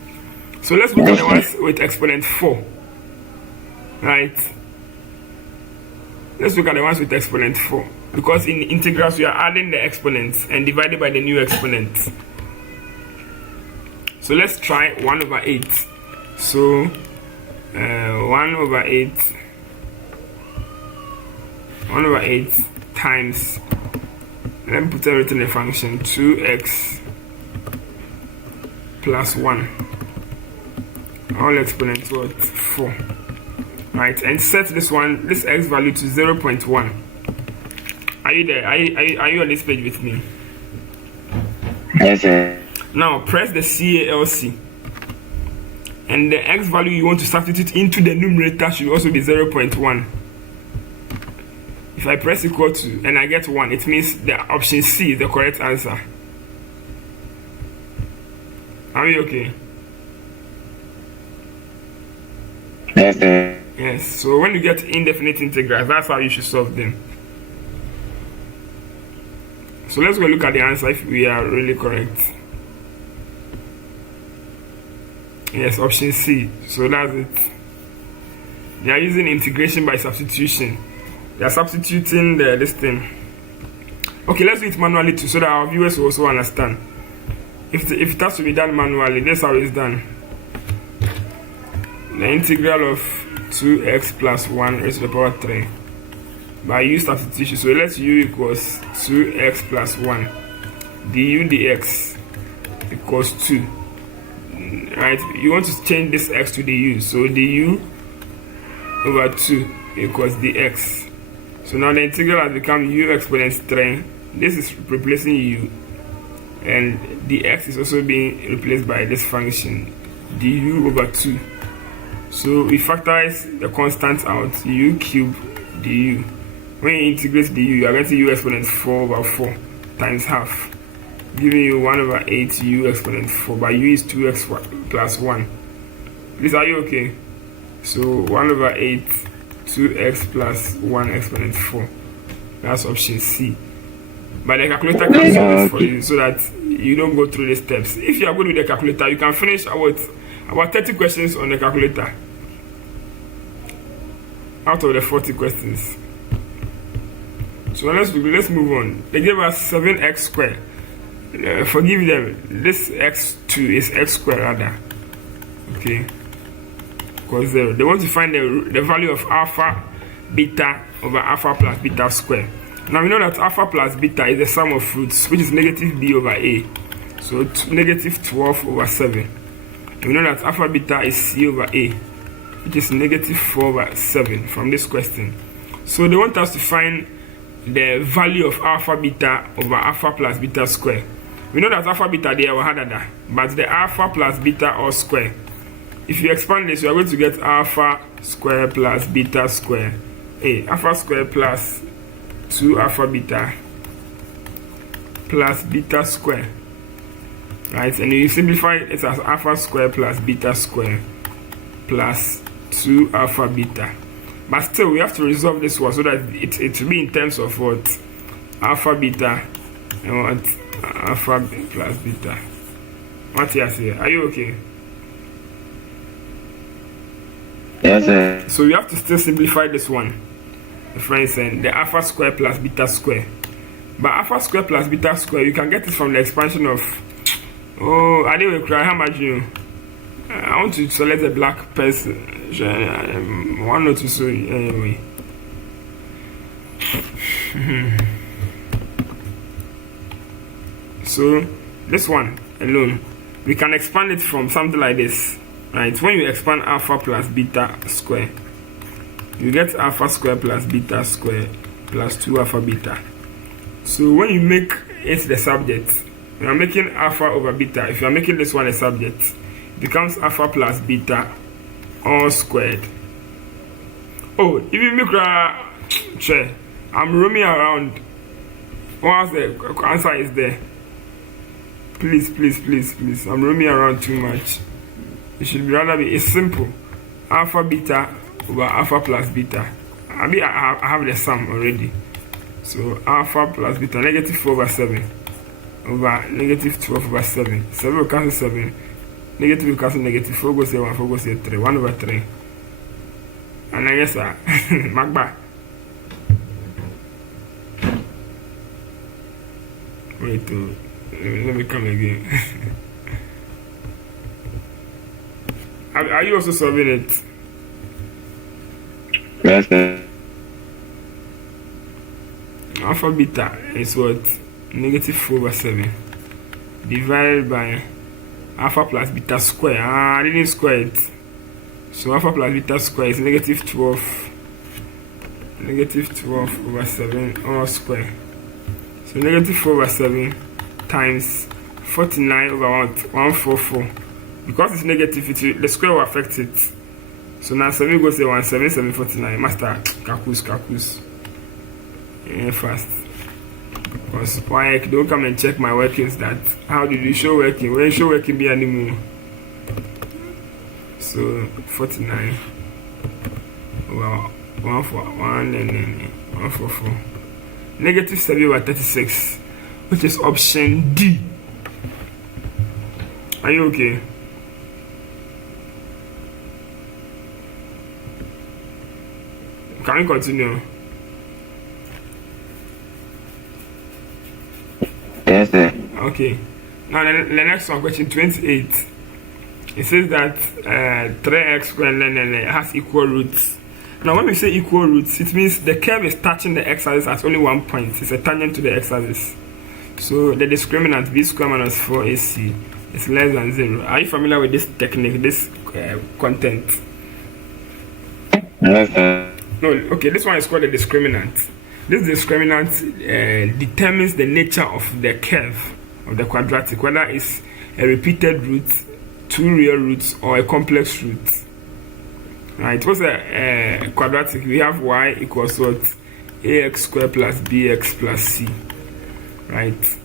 So let's look at the ones with exponent 4. Right? Let's look at the ones with exponent 4. Because in integrals we are adding the exponents and divided by the new exponent. So let's try 1 over 8. So 1 over 8 times, let me put everything in the function, 2x plus 1, all exponents what? 4, right? And set this x value to 0.1. Are you there? Are you on this page with me? Yes, sir. Now press the CALC, and the x value you want to substitute into the numerator should also be 0.1. If I press equal to and I get 1, it means the option C is the correct answer. Are we okay? Yes, sir. Yes. So when you get indefinite integrals, that's how you should solve them. So let's go look at the answer if we are really correct. Yes, option C. So that's it. They are using integration by substitution. They are substituting this thing. Okay, let's do it manually too, so that our viewers will also understand. If it has to be done manually, that's how it's done. The integral of 2x plus 1 raised to the power 3 by u substitution. So let's u equals 2x plus 1 du dx equals 2. Right? You want to change this x to du, so du over 2 equals dx. So now the integral has become u exponent 3. This is replacing u, and the x is also being replaced by this function du over 2. So we factorize the constant out, u cube du. When you integrate du, you are getting u exponent 4 over 4 times half, giving you 1 over 8 u exponent 4, but u is 2x plus 1. Please, are you okay? So 1 over 8, 2x plus 1 exponent 4. That's option C. But the calculator can solve this for you so that you don't go through the steps. If you are good with the calculator, you can finish about 30 questions on the calculator out of the 40 questions. So let's move on. They gave us 7x squared. Forgive them. This x2 is x squared rather. Okay. Because they want to find the value of alpha beta over alpha plus beta squared. Now we know that alpha plus beta is the sum of roots, which is negative b over a. So negative 12 over 7. And we know that alpha beta is c over a, which is negative 4 over 7 from this question. So they want us to find the value of alpha beta over alpha plus beta square. We know that alpha beta they are harder, but the alpha plus beta all square. If you expand this, you are going to get alpha square plus beta square. Alpha square plus 2 alpha beta plus beta square. Right? And you simplify it as alpha square plus beta square plus 2 alpha beta. But still, we have to resolve this one so that it will be in terms of what? Alpha beta and what? Alpha plus beta. What do you say? Are you okay? Yes, sir. So you have to still simplify this one. The friend said the alpha square plus beta square. But alpha square plus beta square, you can get it from the expansion of. Oh, I didn't cry. How much you? I want to select a black person. One or two, so anyway. So this one alone, we can expand it from something like this, right? When you expand alpha plus beta square, you get alpha square plus beta square plus 2 alpha beta. So when you make it the subject, you are making alpha over beta. If you are making this one a subject, it becomes alpha plus beta all squared. Oh, if you make I'm roaming around. What's the answer is there? Please, please, please, please. I'm roaming around too much. It should rather be a simple alpha beta over alpha plus beta. I have the sum already. So alpha plus beta, negative 4 over 7 over negative 12 over 7. 7 will cancel 7. Negative will cancel negative. 4 goes here, 1, 4 goes here, 3. 1 over 3. And then yes, sir. Magba. Wait, let me come again. Are you also solving it? Yes, sir. Alpha beta is what? Negative 4 over 7 divided by alpha plus beta square. I didn't square it. So alpha plus beta square is negative 12. Negative 12 over 7 all square. So negative 4 over 7 times 49 over 144. Because it's negative, the square will affect it. So now 7 goes to 17749. Master calculus. Fast. Because why don't come and check my workings that how did you show working? When you show working be anymore. So 49 over 141 and then 144. Negative 7 over 36, which is option D. Are you okay? Can we continue? Yes, sir. Okay. Now the next one, question 28. It says that 3x squared has equal roots. Now when we say equal roots, it means the curve is touching the x-axis at only one point. It's a tangent to the x-axis. So the discriminant b squared minus 4ac is less than 0. Are you familiar with this technique, this content? Yes, sir. No, okay, this one is called the discriminant. This discriminant determines the nature of the curve of the quadratic, whether it's a repeated root, 2 real roots, or a complex root. Right, what's a quadratic? We have y equals what? Ax squared plus bx plus c. Right.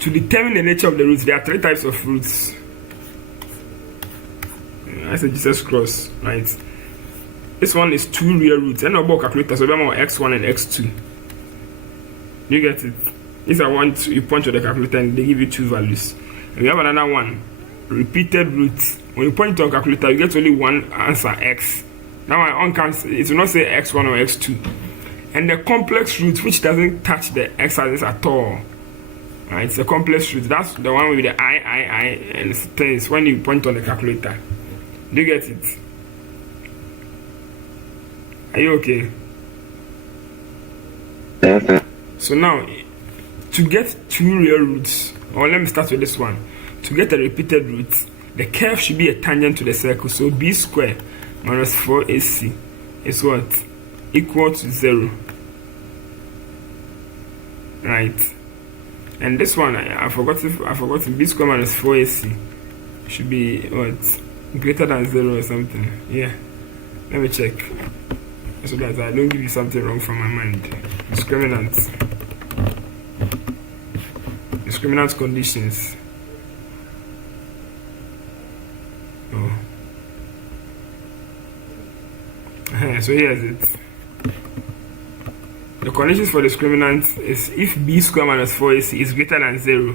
To determine the nature of the roots, there are 3 types of roots. I said Jesus cross, right? This one is 2 real roots. And about calculator, so we have x1 and x2. You get it? These are ones you point to the calculator and they give you 2 values. And we have another one, repeated roots. When you point to a calculator, you get only one answer, x. Now I uncancel, it will not say x1 or x2. And the complex root, which doesn't touch the x axis at all. Right, it's a complex root. That's the one with the I, and things when you point on the calculator. Do you get it? Are you okay? Yes. So now, to get 2 real roots, or let me start with this one. To get a repeated root, the curve should be a tangent to the circle. So b squared minus 4ac is what? Equal to 0. Right. And this one, I forgot b squared minus 4ac should be what? Greater than 0 or something. Yeah. Let me check. So that I don't give you something wrong from my mind. Discriminant conditions. Oh. So here's it. The conditions for discriminant is if b squared minus 4ac is greater than 0,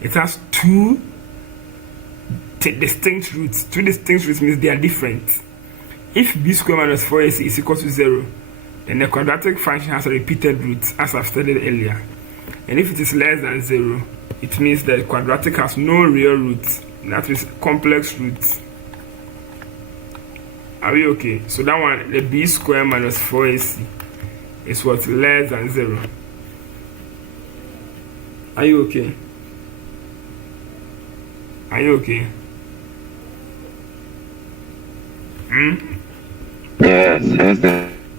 it has 2 distinct roots. 2 distinct roots means they are different. If b squared minus 4ac is equal to 0, then the quadratic function has a repeated root, as I've stated earlier. And if it is less than 0, it means that the quadratic has no real root. That is complex roots. Are we okay? So that one, the b squared minus 4ac is what? Less than 0. Are you okay? Are you okay? Yes.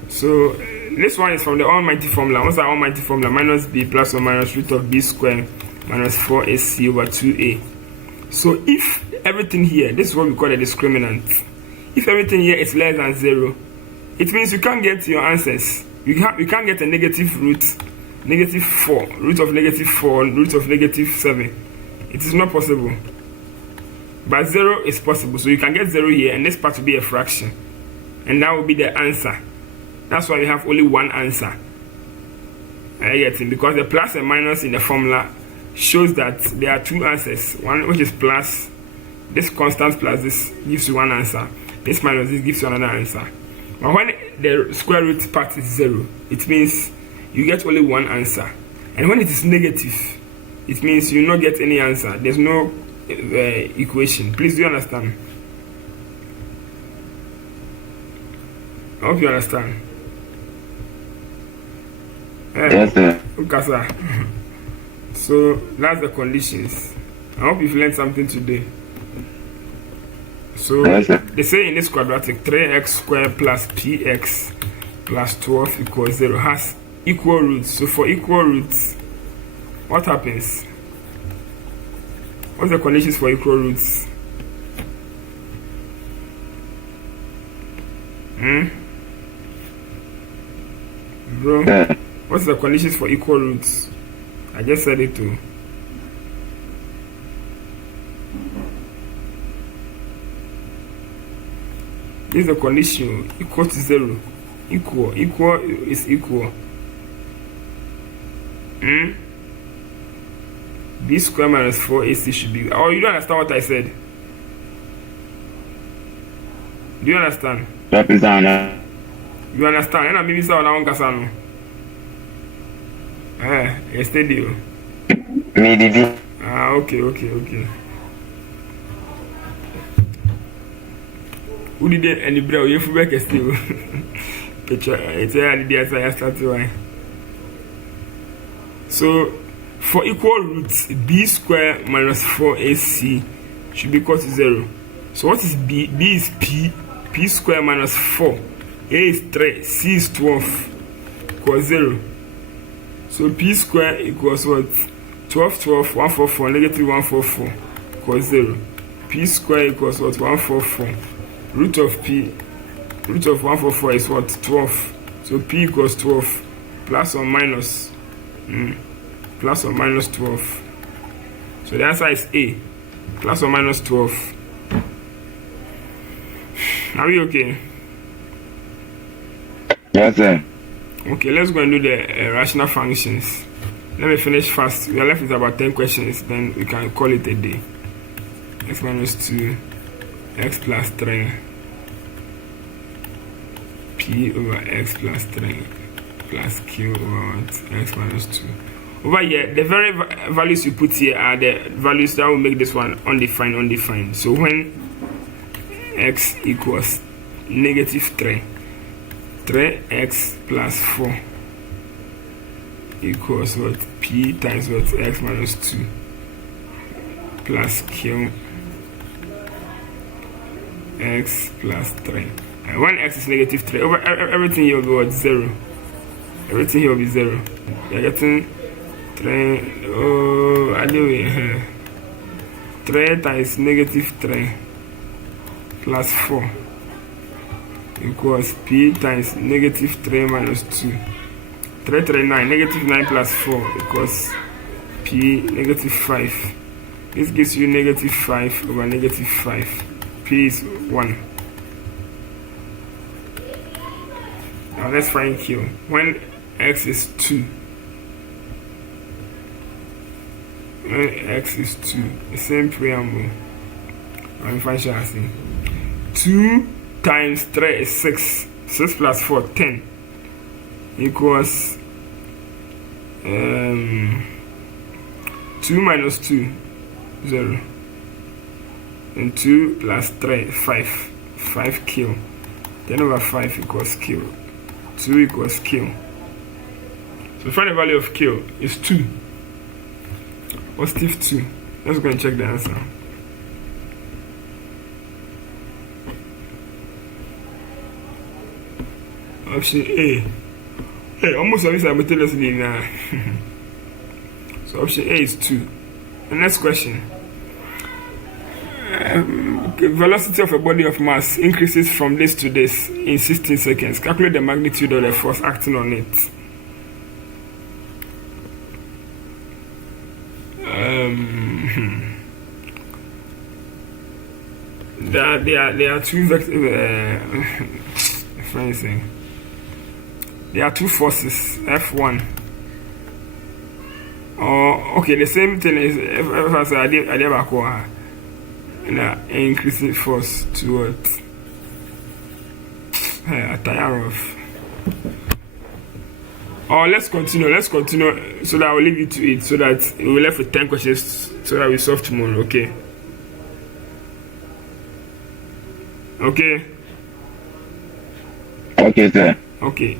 So this one is from the almighty formula. What's the almighty formula? Minus b plus or minus root of b squared minus 4ac over 2a. So if everything here, this is what we call a discriminant. If everything here is less than 0, it means you can't get your answers. You can't get a negative root, negative 4, root of negative 4, root of negative 7. It is not possible. But 0 is possible. So you can get 0 here, and this part will be a fraction. And that will be the answer. That's why we have only one answer. I get it, because the plus and minus in the formula shows that there are 2 answers. One which is plus, this constant plus this gives you one answer. This minus this gives you another answer. But when the square root part is 0, it means you get only one answer. And when it is negative, it means you will not get any answer. There's no equation. Please, do you understand? I hope you understand. Yes, sir. Okay, sir. So that's the conditions. I hope you've learned something today. So Yes, sir. they say in this quadratic 3x squared plus px plus 12 equals 0 has equal roots. So for equal roots, what happens? What's the conditions for equal roots? Bro, what's the conditions for equal roots? I just said it too. This is the condition equal to 0. Equal is equal. B squared minus 4ac should be. Oh, you don't understand what I said? Do you understand? Represent. You understand? And I'm maybe saying one kasano. Yesterday. Me did. Okay. Who did it? And the bro, you forget still. Picture. It's a idea. I started why. So for equal roots, b squared minus 4ac should be equal to 0. So what is b? B is p. P squared minus 4. A is 3. C is 12. Equals 0. So p squared equals what? 12, 144, negative 144 equals 0. P squared equals what? 144. Root of p Root of 144 is what? 12. So P equals 12 plus or minus plus or minus 12. So the answer is A, plus or minus 12. Are we okay? Yes, sir. Okay, let's go and do the rational functions. Let me finish fast. We are left with about 10 questions, then we can call it a day. X minus 2, x plus 3, P over x plus 3 plus Q over what? X minus 2. Over here, the very values you put here are the values that will make this one undefined. So when x equals negative 3, 3x plus 4 equals what? P times what? X minus 2 plus Q x plus 3. And when x is negative 3, over everything here will be what? 0. Everything here will be 0. You're getting 3. Oh, anyway, 3 times negative 3 plus 4 equals P times negative 3 minus 2. 3, 3, 9. Negative 9 plus 4 equals P negative 5. This gives you negative 5 over negative 5. P is 1. Now let's find Q. When x is 2. When x is 2. The same preamble. I'm fine. 2 times 3 is 6. 6 plus 4, 10. Equals 2 minus 2, 0. And 2 plus 3, 5. 5 Q. 10 over 5 equals Q. 2 equals Q. So find the value of Q is 2. Positive 2. Let's go and check the answer. Option A. Hey, almost always simultaneously now. So option A is 2. The next question. Velocity of a body of mass increases from this to this in 16 seconds. Calculate the magnitude of the force acting on it. There are two there are two forces, F1. Or okay, the same thing is if I say I did increasing force towards a tire of. Or let's continue so that I will leave you to it so that we will left with 10 questions so that we solve tomorrow, okay? Okay, Okay, sir. okay.